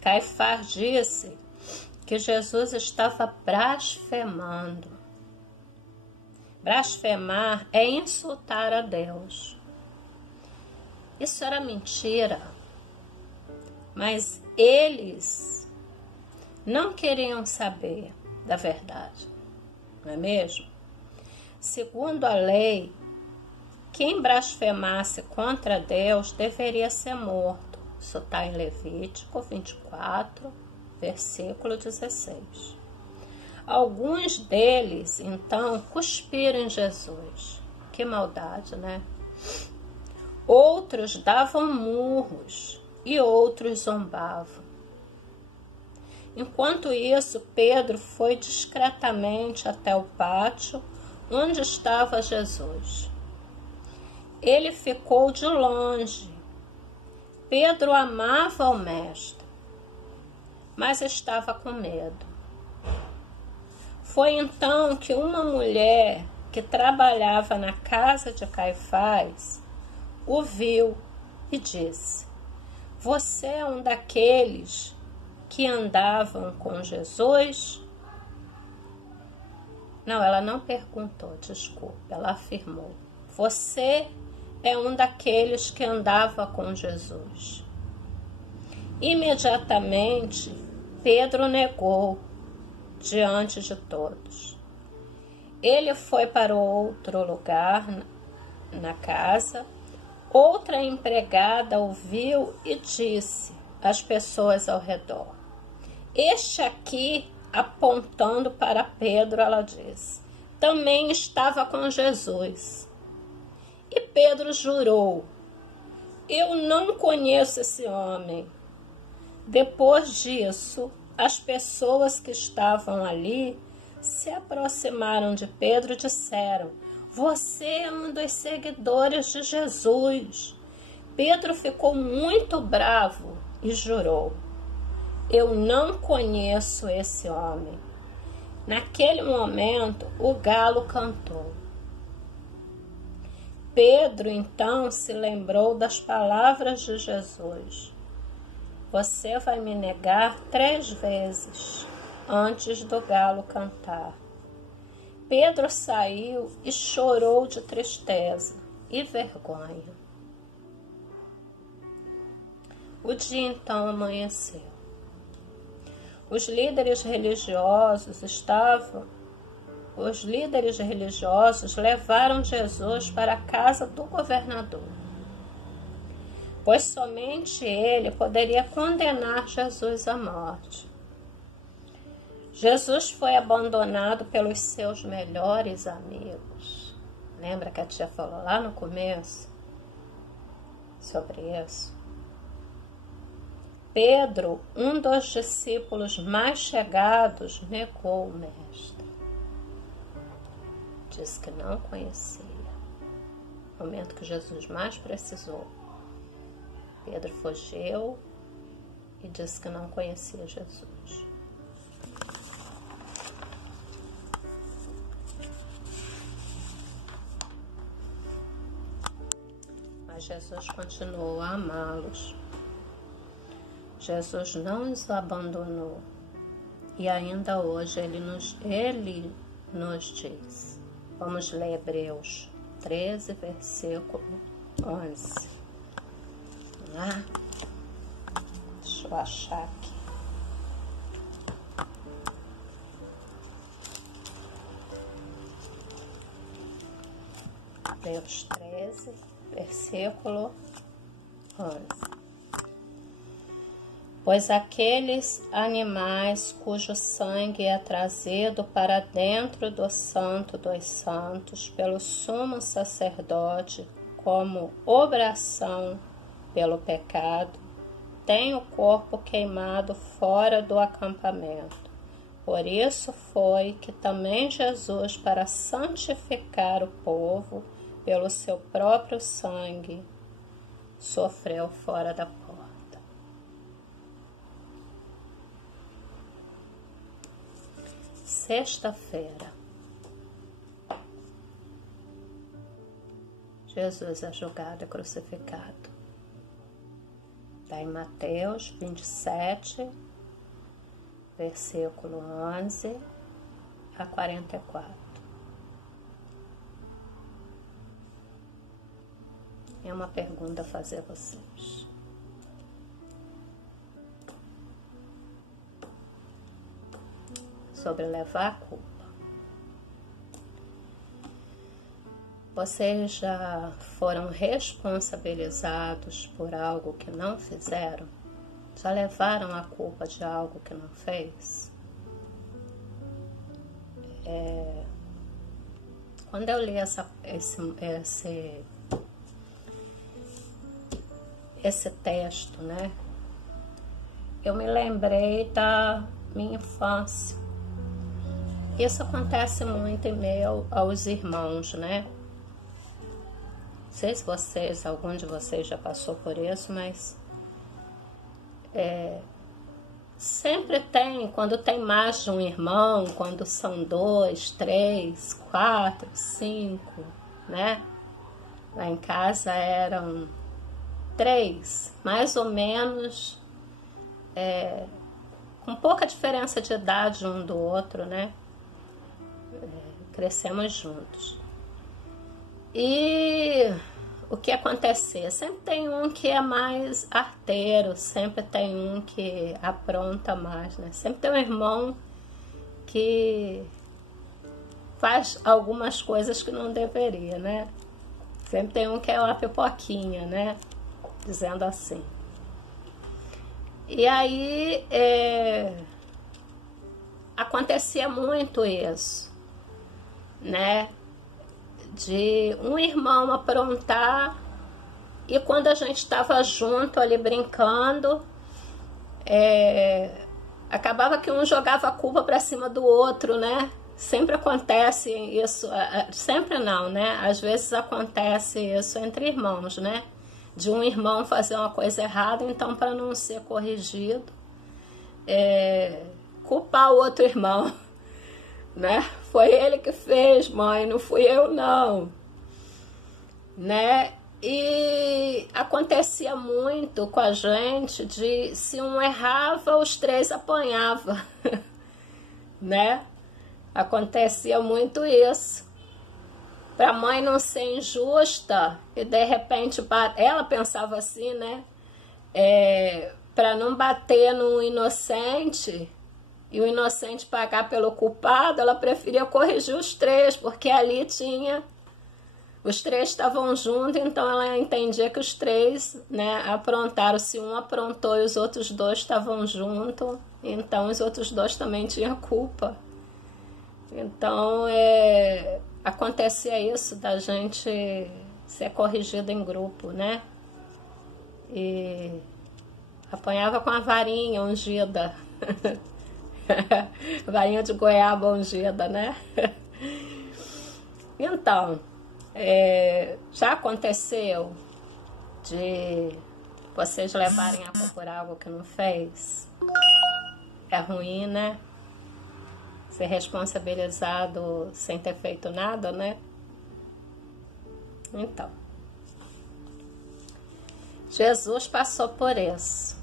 Caifás disse que Jesus estava blasfemando. Blasfemar é insultar a Deus. Isso era mentira. Mas eles não queriam saber da verdade, não é mesmo? Segundo a lei, quem blasfemasse contra Deus deveria ser morto. Isso está em Levítico 24, versículo 16. Alguns deles, então, cuspiram em Jesus. Que maldade, né? Outros davam murros e outros zombavam. Enquanto isso, Pedro foi discretamente até o pátio onde estava Jesus. Ele ficou de longe. Pedro amava o mestre, mas estava com medo. Foi então que uma mulher que trabalhava na casa de Caifás o viu e disse: você é um daqueles que andavam com Jesus? Não, ela não perguntou, desculpa, ela afirmou: você é um daqueles que andava com Jesus. Imediatamente, Pedro negou diante de todos. Ele foi para outro lugar na casa. Outra empregada ouviu e disse às pessoas ao redor: este aqui, apontando para Pedro, ela disse, também estava com Jesus. E Pedro jurou: eu não conheço esse homem. Depois disso, as pessoas que estavam ali se aproximaram de Pedro e disseram: você é um dos seguidores de Jesus. Pedro ficou muito bravo e jurou: eu não conheço esse homem. Naquele momento, o galo cantou. Pedro então se lembrou das palavras de Jesus: você vai me negar 3 vezes antes do galo cantar. Pedro saiu e chorou de tristeza e vergonha. O dia então amanheceu. Os líderes religiosos levaram Jesus para a casa do governador, pois somente ele poderia condenar Jesus à morte. Jesus foi abandonado pelos seus melhores amigos. Lembra que a tia falou lá no começo sobre isso? Pedro, um dos discípulos mais chegados, negou o mestre. Disse que não conhecia. No momento que Jesus mais precisou, Pedro fugiu e disse que não conhecia Jesus. Jesus continuou a amá-los. Jesus não os abandonou. E ainda hoje ele nos diz. Vamos ler Hebreus 13, versículo 11. Vamos lá? Deixa eu achar aqui. Hebreus 13, versículo 11. Pois aqueles animais cujo sangue é trazido para dentro do Santo dos Santos pelo sumo sacerdote como obração pelo pecado, têm o corpo queimado fora do acampamento. Por isso foi que também Jesus, para santificar o povo pelo seu próprio sangue, sofreu fora da porta. Sexta-feira, Jesus é julgado e crucificado. Está em Mateus 27, versículo 11 a 44. É uma pergunta a fazer a vocês. Sobre levar a culpa. Vocês já foram responsabilizados por algo que não fizeram? Já levaram a culpa de algo que não fez? Quando eu li esse texto, né? Eu me lembrei da minha infância. Isso acontece muito em meio aos irmãos, né? Não sei se algum de vocês já passou por isso, mas sempre tem, quando tem mais de um irmão, quando são 2, 3, 4, 5, né? Lá em casa eram 3, mais ou menos, com pouca diferença de idade um do outro, né? Crescemos juntos. E o que acontecia? Sempre tem um que é mais arteiro, sempre tem um que apronta mais, né? Sempre tem um irmão que faz algumas coisas que não deveria, né? Sempre tem um que é uma pipoquinha, né? Dizendo assim. E aí acontecia muito isso, né? De um irmão aprontar, e quando a gente estava junto ali brincando, acabava que um jogava a culpa para cima do outro, né? Sempre acontece isso, sempre não, né? Às vezes acontece isso entre irmãos, né? De um irmão fazer uma coisa errada, então para não ser corrigido, culpar o outro irmão, né? Foi ele que fez, mãe, não fui eu não, né? E acontecia muito com a gente de se um errava, os 3 apanhavam, né? Acontecia muito isso. Para a mãe não ser injusta e de repente ela pensava assim, né? Para não bater no inocente e o inocente pagar pelo culpado, ela preferia corrigir os 3, porque ali tinha... Os 3 estavam juntos, então ela entendia que os 3, né, aprontaram. Se um aprontou e os outros 2 estavam juntos, então os outros 2 também tinham culpa. Então, acontecia isso da gente ser corrigido em grupo, né? E apanhava com a varinha ungida. Varinha de goiaba ungida, né? Então, já aconteceu de vocês levarem a culpa por algo que não fez? É ruim, né? Ser responsabilizado sem ter feito nada, né? Então, Jesus passou por isso.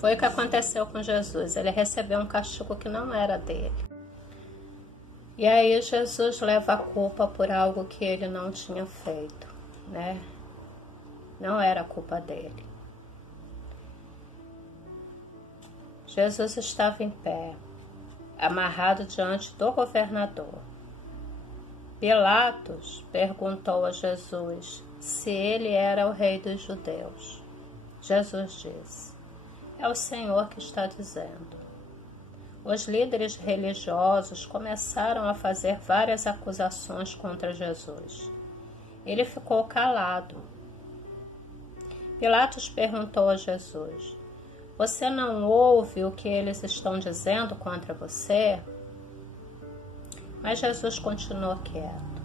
Foi o que aconteceu com Jesus. Ele recebeu um castigo que não era dele. E aí Jesus leva a culpa por algo que ele não tinha feito, né? Não era culpa dele. Jesus estava em pé, amarrado diante do governador. Pilatos perguntou a Jesus se ele era o rei dos judeus. Jesus disse: é o Senhor que está dizendo. Os líderes religiosos começaram a fazer várias acusações contra Jesus. Ele ficou calado. Pilatos perguntou a Jesus: você não ouve o que eles estão dizendo contra você? Mas Jesus continuou quieto.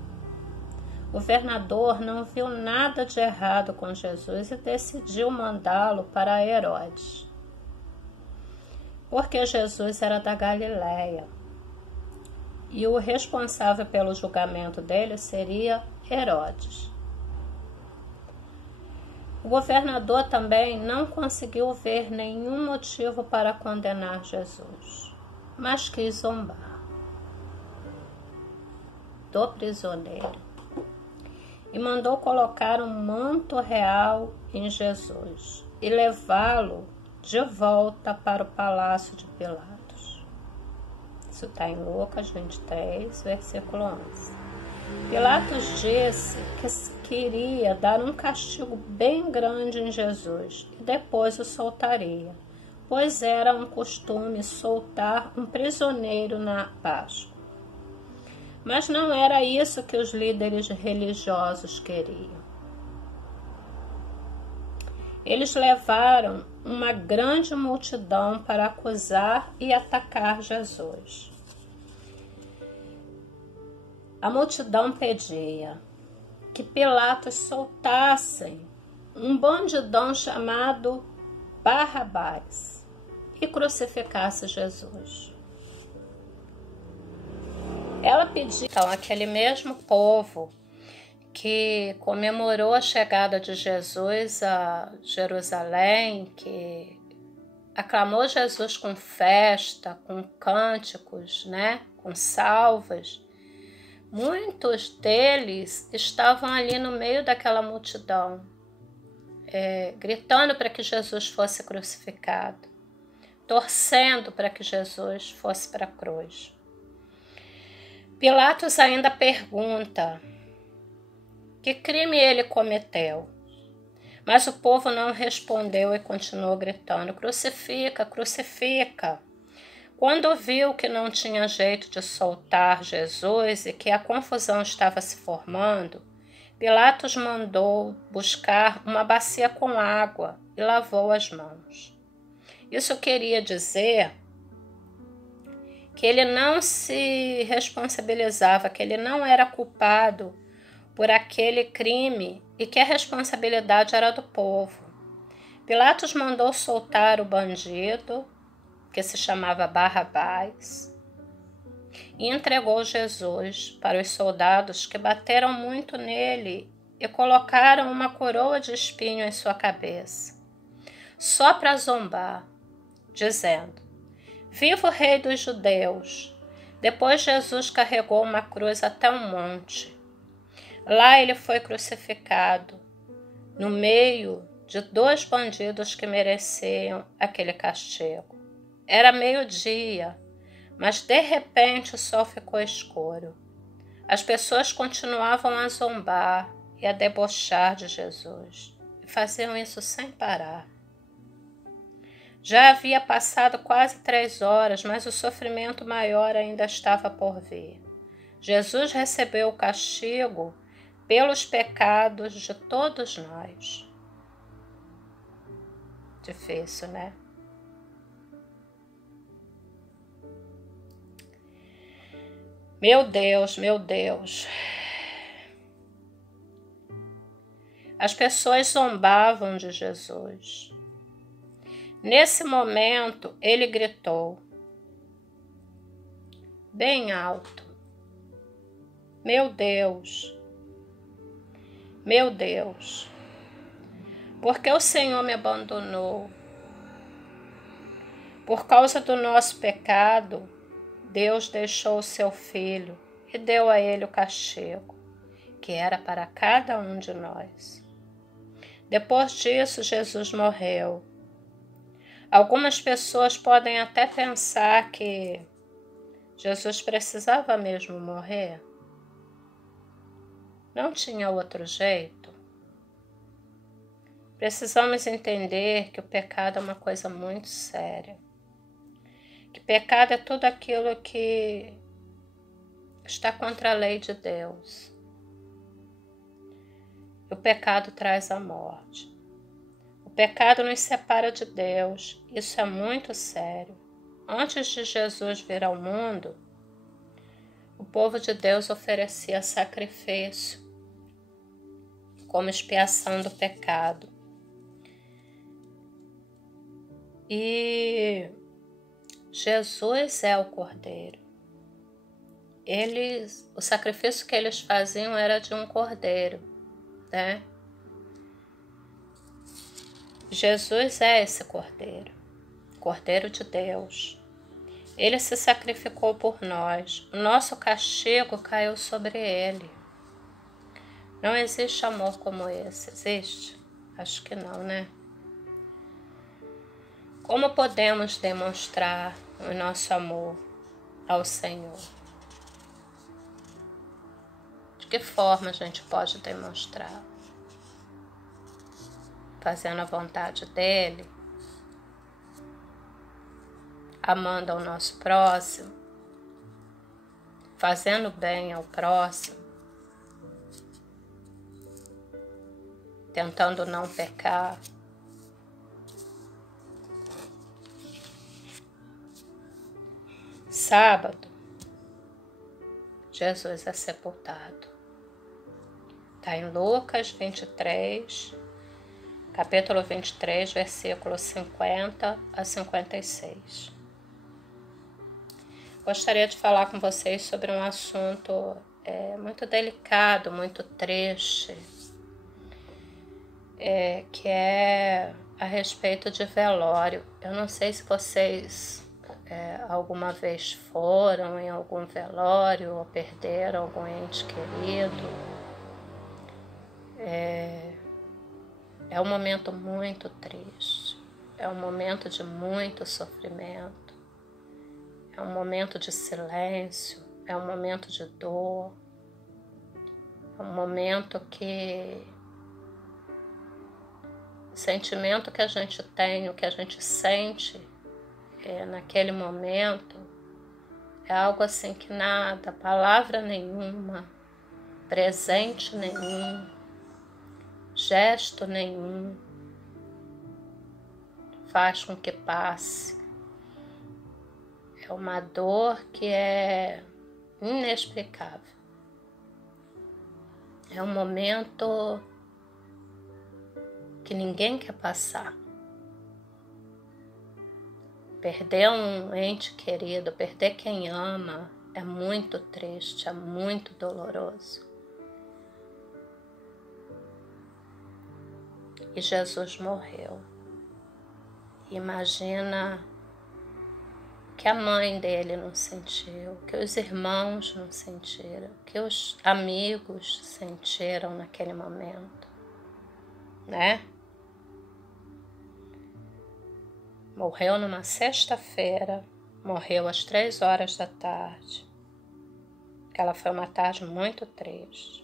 O governador não viu nada de errado com Jesus e decidiu mandá-lo para Herodes. Porque Jesus era da Galileia e o responsável pelo julgamento dele seria Herodes. O governador também não conseguiu ver nenhum motivo para condenar Jesus, mas quis zombar do prisioneiro e mandou colocar um manto real em Jesus e levá-lo de volta para o palácio de Pilatos. Isso está em Lucas 23, versículo 11. Pilatos disse que queria dar um castigo bem grande em Jesus e depois o soltaria, pois era um costume soltar um prisioneiro na Páscoa. Mas não era isso que os líderes religiosos queriam. Eles levaram uma grande multidão para acusar e atacar Jesus. A multidão pedia que Pilatos soltasse um bandidão chamado Barrabás e crucificasse Jesus. Ela pediu, então, aquele mesmo povo que comemorou a chegada de Jesus a Jerusalém, que aclamou Jesus com festa, com cânticos, né, com salvas. Muitos deles estavam ali no meio daquela multidão, gritando para que Jesus fosse crucificado, torcendo para que Jesus fosse para a cruz. Pilatos ainda pergunta que crime ele cometeu, mas o povo não respondeu e continuou gritando: crucifica, crucifica. Quando viu que não tinha jeito de soltar Jesus e que a confusão estava se formando, Pilatos mandou buscar uma bacia com água e lavou as mãos. Isso queria dizer que ele não se responsabilizava, que ele não era culpado por aquele crime e que a responsabilidade era do povo. Pilatos mandou soltar o bandido, que se chamava Barrabás, e entregou Jesus para os soldados que bateram muito nele e colocaram uma coroa de espinho em sua cabeça, só para zombar, dizendo: viva o rei dos judeus! Depois Jesus carregou uma cruz até um monte. Lá ele foi crucificado, no meio de dois bandidos que mereciam aquele castigo. Era meio-dia, mas de repente o sol ficou escuro. As pessoas continuavam a zombar e a debochar de Jesus, e faziam isso sem parar. Já havia passado quase 3 horas, mas o sofrimento maior ainda estava por vir. Jesus recebeu o castigo pelos pecados de todos nós. Difícil, né? Meu Deus, meu Deus. As pessoas zombavam de Jesus. Nesse momento, ele gritou, bem alto: meu Deus, meu Deus, Porque o Senhor me abandonou. Por causa do nosso pecado, Deus deixou o seu Filho e deu a ele o castigo, que era para cada um de nós. Depois disso, Jesus morreu. Algumas pessoas podem até pensar que Jesus precisava mesmo morrer. Não tinha outro jeito. Precisamos entender que o pecado é uma coisa muito séria. Que pecado é tudo aquilo que está contra a lei de Deus. O pecado traz a morte. O pecado nos separa de Deus. Isso é muito sério. Antes de Jesus vir ao mundo, o povo de Deus oferecia sacrifício como expiação do pecado. E Jesus é o Cordeiro. O sacrifício que eles faziam era de um cordeiro, né? Jesus é esse cordeiro, Cordeiro de Deus. Ele se sacrificou por nós. O nosso castigo caiu sobre ele. Não existe amor como esse, existe? Acho que não, né? Como podemos demonstrar o nosso amor ao Senhor? De que forma a gente pode demonstrar? Fazendo a vontade dele, amando ao nosso próximo, fazendo bem ao próximo, tentando não pecar. Sábado, Jesus é sepultado. Está em Lucas 23, capítulo 23, versículos 50 a 56. Gostaria de falar com vocês sobre um assunto muito delicado, muito triste, que é a respeito de velório. Eu não sei se vocês alguma vez foram em algum velório ou perderam algum ente querido. É um momento muito triste, é um momento de muito sofrimento, é um momento de silêncio, é um momento de dor, é um momento que o sentimento que a gente tem, o que a gente sente naquele momento é algo assim que nada, palavra nenhuma, presente nenhum, gesto nenhum faz com que passe. É uma dor que é inexplicável. É um momento que ninguém quer passar. Perder um ente querido, perder quem ama, é muito triste, é muito doloroso. E Jesus morreu. Imagina que a mãe dele não sentiu, que os irmãos não sentiram, que os amigos sentiram naquele momento, né? Morreu numa sexta-feira, morreu às 3 horas da tarde. Aquela foi uma tarde muito triste.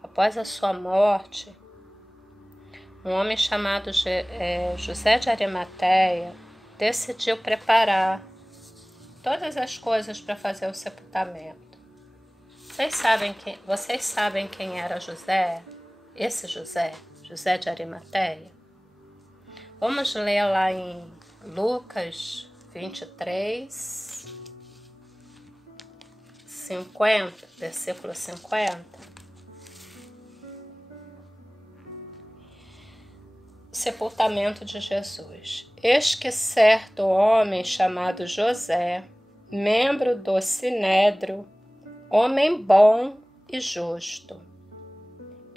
Após a sua morte, um homem chamado José de Arimateia decidiu preparar todas as coisas para fazer o sepultamento. Vocês sabem quem era José? Esse José de Arimateia? Vamos ler lá em Lucas 23, 50, versículo 50. Sepultamento de Jesus. Eis que certo homem chamado José, membro do Sinédrio, homem bom e justo,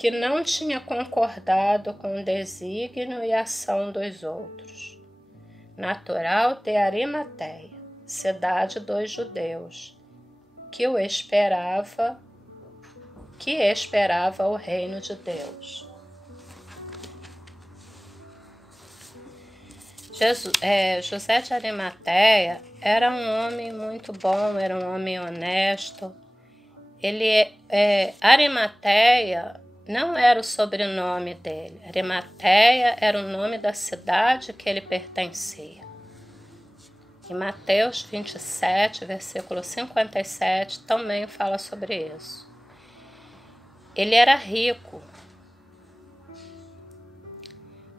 que não tinha concordado com o desígnio e ação dos outros. Natural de Arimateia, cidade dos judeus, que esperava o reino de Deus. José de Arimateia era um homem muito bom, era um homem honesto. Arimateia não era o sobrenome dele. Arimateia era o nome da cidade que ele pertencia. Em Mateus 27, versículo 57, também fala sobre isso. Ele era rico.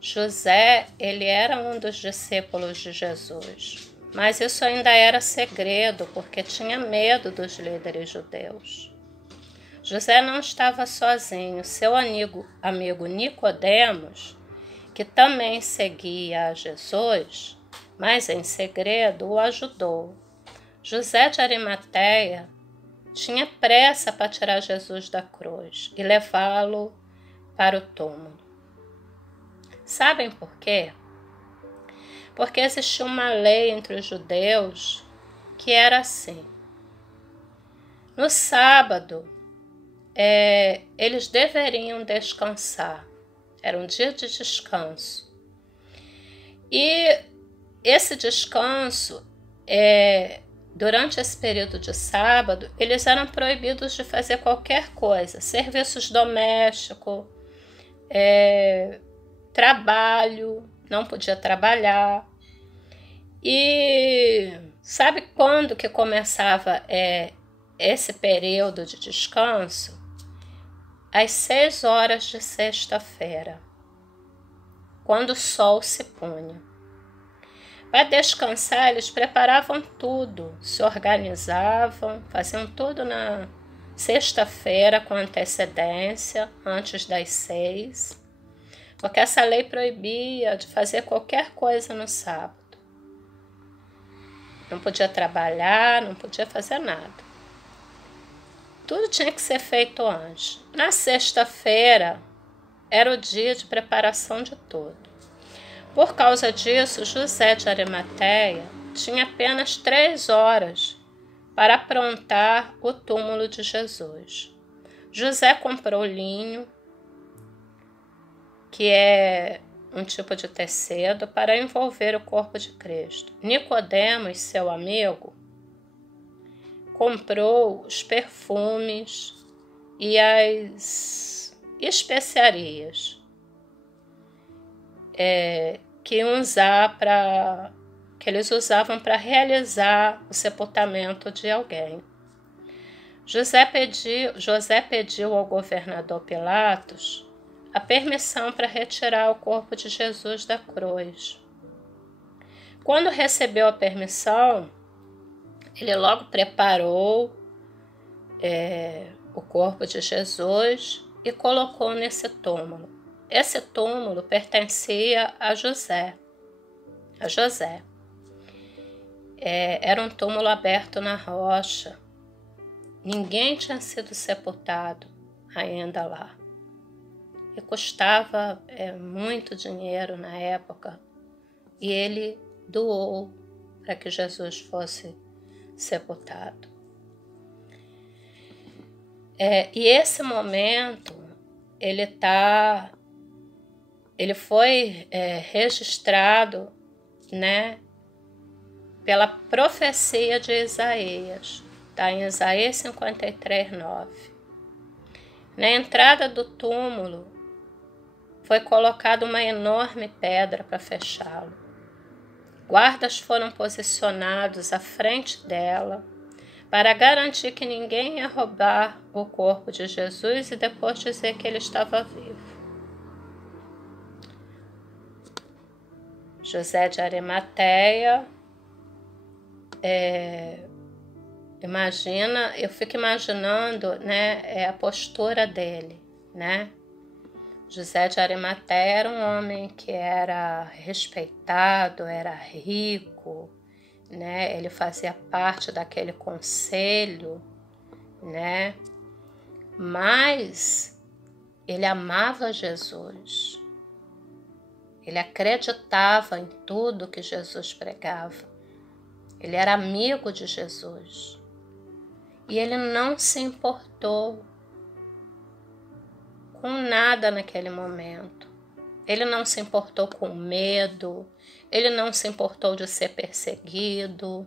José, ele era um dos discípulos de Jesus, mas isso ainda era segredo, porque tinha medo dos líderes judeus. José não estava sozinho. Seu amigo Nicodemos, que também seguia a Jesus, mas em segredo o ajudou. José de Arimateia tinha pressa para tirar Jesus da cruz e levá-lo para o túmulo. Sabem por quê? Porque existia uma lei entre os judeus que era assim. No sábado, eles deveriam descansar. Era um dia de descanso. E esse descanso, durante esse período de sábado, eles eram proibidos de fazer qualquer coisa. Serviços domésticos, trabalho, não podia trabalhar. E sabe quando que começava esse período de descanso? Às 6 horas de sexta-feira, quando o sol se punha. Para descansar, eles preparavam tudo, se organizavam, faziam tudo na sexta-feira com antecedência, antes das 6, porque essa lei proibia de fazer qualquer coisa no sábado. Não podia trabalhar, não podia fazer nada. Tudo tinha que ser feito antes. Na sexta-feira era o dia de preparação de tudo. Por causa disso, José de Arimateia tinha apenas 3 horas para aprontar o túmulo de Jesus. José comprou linho, que é um tipo de tecido, para envolver o corpo de Cristo. Nicodemos, seu amigo, comprou os perfumes e as especiarias que eles usavam para realizar o sepultamento de alguém. José pediu ao governador Pilatos a permissão para retirar o corpo de Jesus da cruz. Quando recebeu a permissão, ele logo preparou o corpo de Jesus e colocou nesse túmulo. Esse túmulo pertencia a José. Era um túmulo aberto na rocha. Ninguém tinha sido sepultado ainda lá. E custava muito dinheiro na época. E ele doou para que Jesus fosse sepultado. E esse momento, ele foi registrado, né, pela profecia de Isaías. Está em Isaías 53:9. Na entrada do túmulo foi colocada uma enorme pedra para fechá-lo. Guardas foram posicionados à frente dela para garantir que ninguém ia roubar o corpo de Jesus e depois dizer que ele estava vivo. José de Arimateia, eu fico imaginando, né, a postura dele, né? José de Arimateia era um homem que era respeitado, era rico, né? Ele fazia parte daquele conselho, né? Mas ele amava Jesus. Ele acreditava em tudo que Jesus pregava. Ele era amigo de Jesus. E ele não se importou com nada naquele momento. Ele não se importou com medo. Ele não se importou de ser perseguido.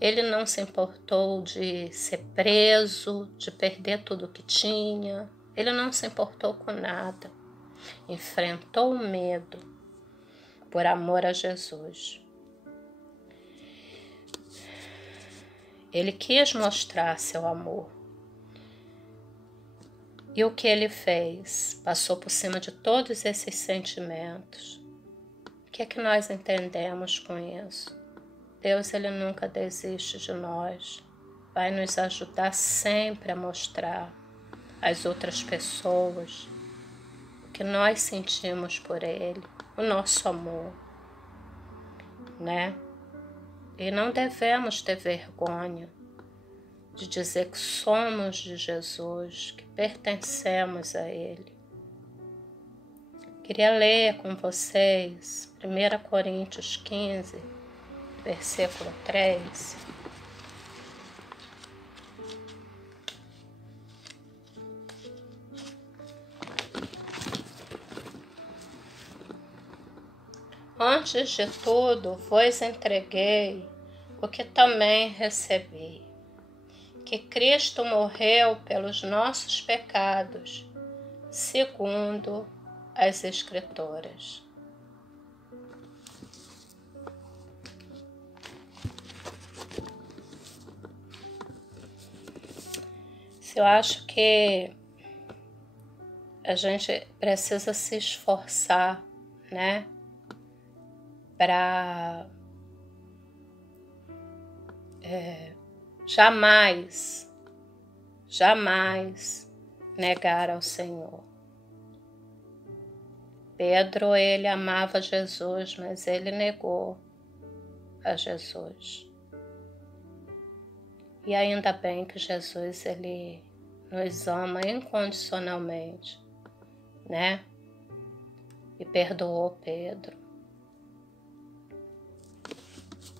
Ele não se importou de ser preso, de perder tudo que tinha. Ele não se importou com nada. Enfrentou o medo por amor a Jesus. Ele quis mostrar seu amor. E o que ele fez? Passou por cima de todos esses sentimentos. O que é que nós entendemos com isso? Deus, ele nunca desiste de nós. Vai nos ajudar sempre a mostrar às outras pessoas o que nós sentimos por ele, o nosso amor, né? E não devemos ter vergonha de dizer que somos de Jesus, que pertencemos a Ele. Queria ler com vocês 1 Coríntios 15, versículo 3. Antes de tudo, vos entreguei o que também recebi, que Cristo morreu pelos nossos pecados, segundo as Escrituras. Eu acho que a gente precisa se esforçar, né, para jamais negar ao Senhor. Pedro, ele amava Jesus, mas ele negou a Jesus. E ainda bem que Jesus, ele nos ama incondicionalmente, né? E perdoou Pedro.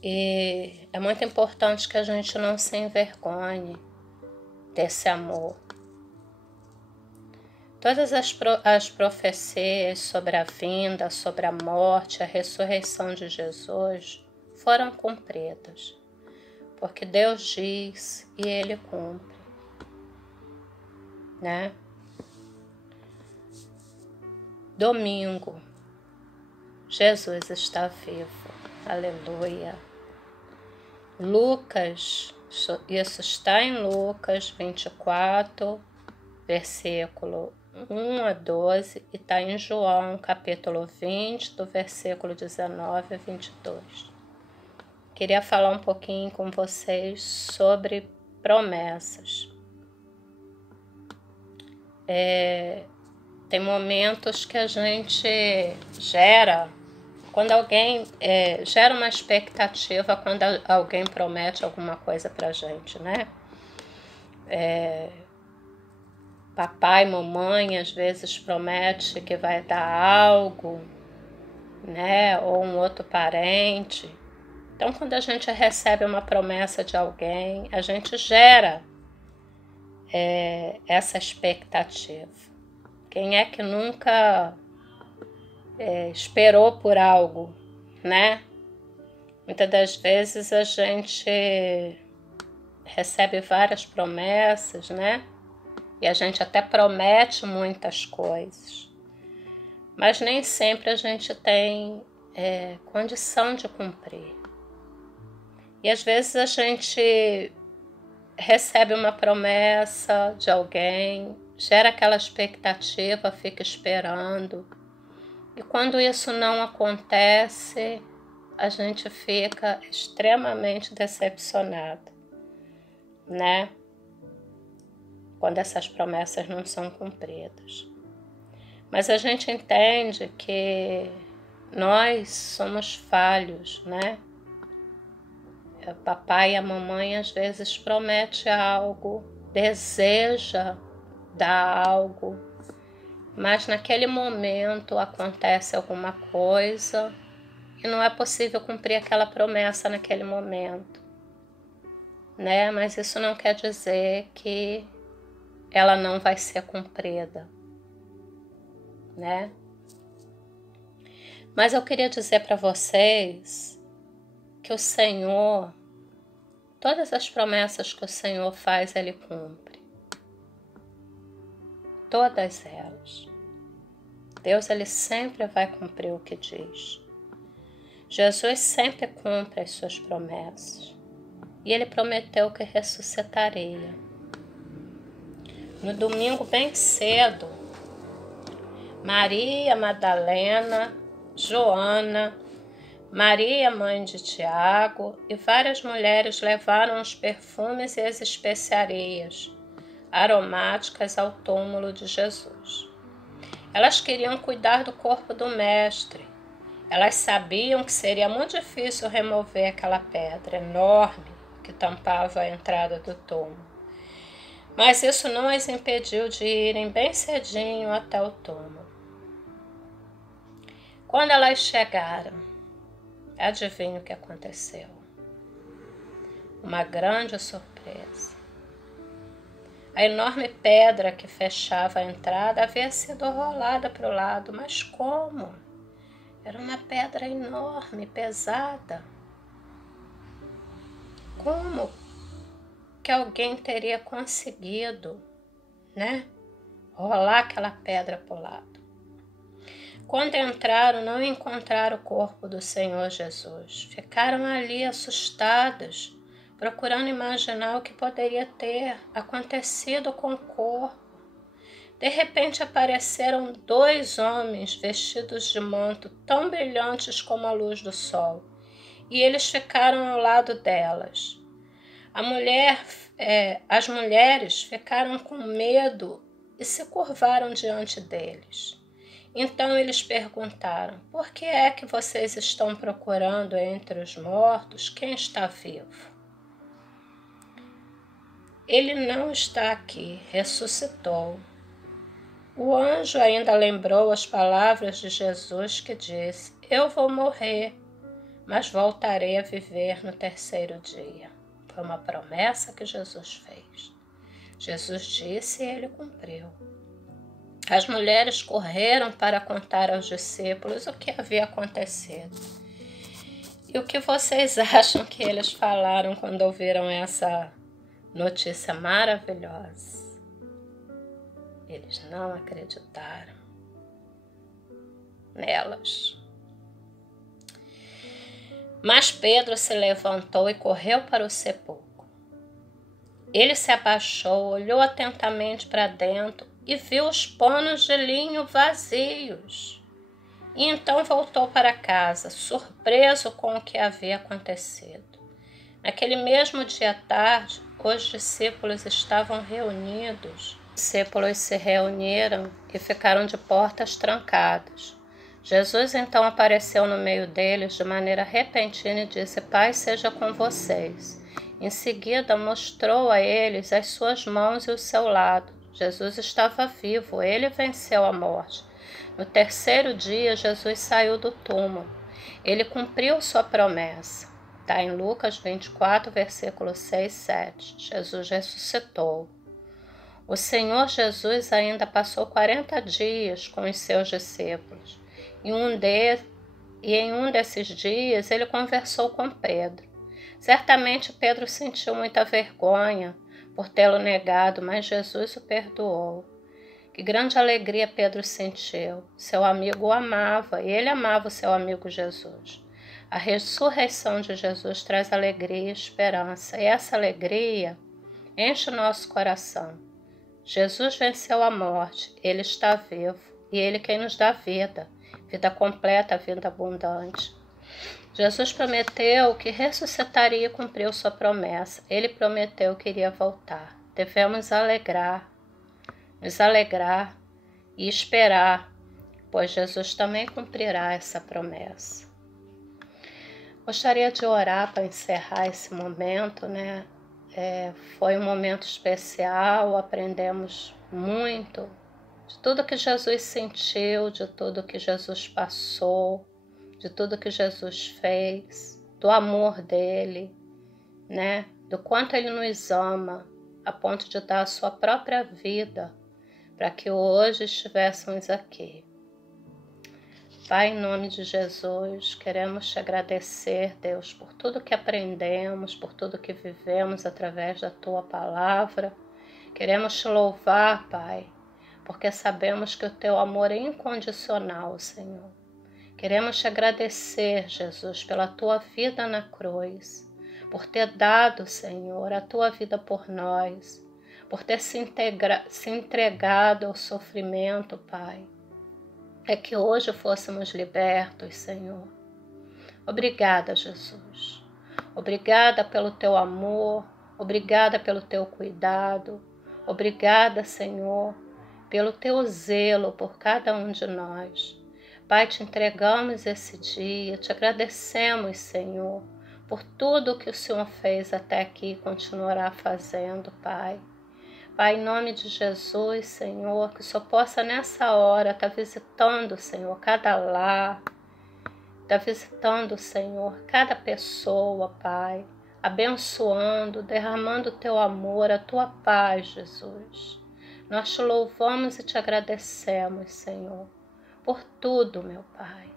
E é muito importante que a gente não se envergonhe desse amor. Todas as profecias sobre a vinda, sobre a morte, a ressurreição de Jesus foram cumpridas, porque Deus diz e Ele cumpre, né? Domingo, Jesus está vivo, aleluia. Lucas, isso está em Lucas 24, versículo 1 a 12, e está em João, capítulo 20, do versículo 19 a 22. Queria falar um pouquinho com vocês sobre promessas. Tem momentos que a gente gera, quando alguém gera uma expectativa quando alguém promete alguma coisa pra gente, né? Papai, mamãe, às vezes promete que vai dar algo, né? Ou um outro parente. Então, quando a gente recebe uma promessa de alguém, a gente gera essa expectativa. Quem é que nunca esperou por algo, né? Muitas das vezes a gente recebe várias promessas, né? E a gente até promete muitas coisas, mas nem sempre a gente tem condição de cumprir. E às vezes a gente recebe uma promessa de alguém, gera aquela expectativa, fica esperando. E quando isso não acontece, a gente fica extremamente decepcionado, né? Quando essas promessas não são cumpridas. Mas a gente entende que nós somos falhos, né? O papai e a mamãe às vezes promete algo, deseja dar algo, mas naquele momento acontece alguma coisa e não é possível cumprir aquela promessa naquele momento, né? Mas isso não quer dizer que ela não vai ser cumprida, né? Mas eu queria dizer para vocês que o Senhor, todas as promessas que o Senhor faz, Ele cumpre. Todas elas. Deus, Ele sempre vai cumprir o que diz. Jesus sempre cumpre as suas promessas. E Ele prometeu que ressuscitaria. No domingo bem cedo, Maria Madalena, Joana, Maria, mãe de Tiago, e várias mulheres levaram os perfumes e as especiarias aromáticas ao túmulo de Jesus. Elas queriam cuidar do corpo do Mestre. Elas sabiam que seria muito difícil remover aquela pedra enorme que tampava a entrada do túmulo. Mas isso não as impediu de irem bem cedinho até o túmulo. Quando elas chegaram, adivinha o que aconteceu? Uma grande surpresa. A enorme pedra que fechava a entrada havia sido rolada para o lado. Mas como? Era uma pedra enorme, pesada. Como que alguém teria conseguido, né, rolar aquela pedra para o lado? Quando entraram, não encontraram o corpo do Senhor Jesus. Ficaram ali assustadas, procurando imaginar o que poderia ter acontecido com o corpo. De repente apareceram 2 homens vestidos de manto tão brilhantes como a luz do sol, e eles ficaram ao lado delas. As mulheres ficaram com medo e se curvaram diante deles. Então eles perguntaram: por que é que vocês estão procurando entre os mortos quem está vivo? Ele não está aqui, ressuscitou. O anjo ainda lembrou as palavras de Jesus que disse: eu vou morrer, mas voltarei a viver no 3º dia. Foi uma promessa que Jesus fez. Jesus disse e ele cumpriu. As mulheres correram para contar aos discípulos o que havia acontecido. E o que vocês acham que eles falaram quando ouviram essa notícia maravilhosa? Eles não acreditaram nelas. Mas Pedro se levantou e correu para o sepulcro. Ele se abaixou, olhou atentamente para dentro e viu os panos de linho vazios. E então voltou para casa, surpreso com o que havia acontecido. Naquele mesmo dia à tarde, os discípulos estavam reunidos. Os discípulos se reuniram e ficaram de portas trancadas. Jesus então apareceu no meio deles de maneira repentina e disse: Paz seja com vocês. Em seguida mostrou a eles as suas mãos e o seu lado. Jesus estava vivo, ele venceu a morte. No 3º dia, Jesus saiu do túmulo. Ele cumpriu sua promessa. Está em Lucas 24, versículos 6 e 7. Jesus ressuscitou. O Senhor Jesus ainda passou 40 dias com os seus discípulos. Em um desses dias, ele conversou com Pedro. Certamente Pedro sentiu muita vergonha por tê-lo negado, mas Jesus o perdoou. Que grande alegria Pedro sentiu. Seu amigo o amava e ele amava o seu amigo Jesus. A ressurreição de Jesus traz alegria e esperança, e essa alegria enche o nosso coração. Jesus venceu a morte, ele está vivo, e ele quem nos dá vida completa, vida abundante. Jesus prometeu que ressuscitaria e cumpriu sua promessa. Ele prometeu que iria voltar. Devemos nos alegrar e esperar, pois Jesus também cumprirá essa promessa. Gostaria de orar para encerrar esse momento, né? Foi um momento especial, aprendemos muito de tudo que Jesus sentiu, de tudo que Jesus passou, de tudo que Jesus fez, do amor dele, né? Do quanto ele nos ama, a ponto de dar a sua própria vida para que hoje estivéssemos aqui. Pai, em nome de Jesus, queremos te agradecer, Deus, por tudo que aprendemos, por tudo que vivemos através da tua palavra. Queremos te louvar, Pai, porque sabemos que o teu amor é incondicional, Senhor. Queremos te agradecer, Jesus, pela tua vida na cruz, por ter dado, Senhor, a tua vida por nós, por ter se entregado ao sofrimento, Pai. É que hoje fôssemos libertos, Senhor. Obrigada, Jesus. Obrigada pelo teu amor, obrigada pelo teu cuidado, obrigada, Senhor, pelo teu zelo por cada um de nós. Pai, te entregamos esse dia, te agradecemos, Senhor, por tudo que o Senhor fez até aqui e continuará fazendo, Pai. Pai, em nome de Jesus, Senhor, que o Senhor possa nessa hora estar visitando, Senhor, cada lar, estar visitando, Senhor, cada pessoa, Pai, abençoando, derramando o teu amor, a tua paz, Jesus. Nós te louvamos e te agradecemos, Senhor, por tudo, meu Pai,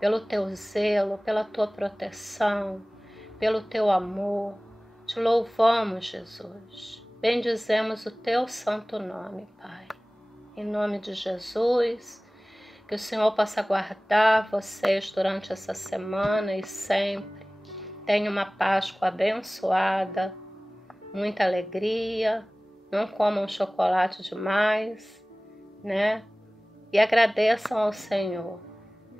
pelo teu zelo, pela tua proteção, pelo teu amor. Te louvamos, Jesus. Bendizemos o teu santo nome, Pai. Em nome de Jesus, que o Senhor possa guardar vocês durante essa semana e sempre. Tenha uma Páscoa abençoada, muita alegria, não comam chocolate demais, né? E agradeçam ao Senhor,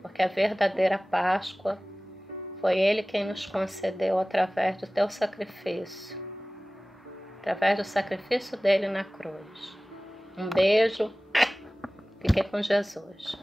porque a verdadeira Páscoa foi Ele quem nos concedeu através do teu sacrifício. Através do sacrifício dele na cruz. Um beijo, fiquem com Jesus.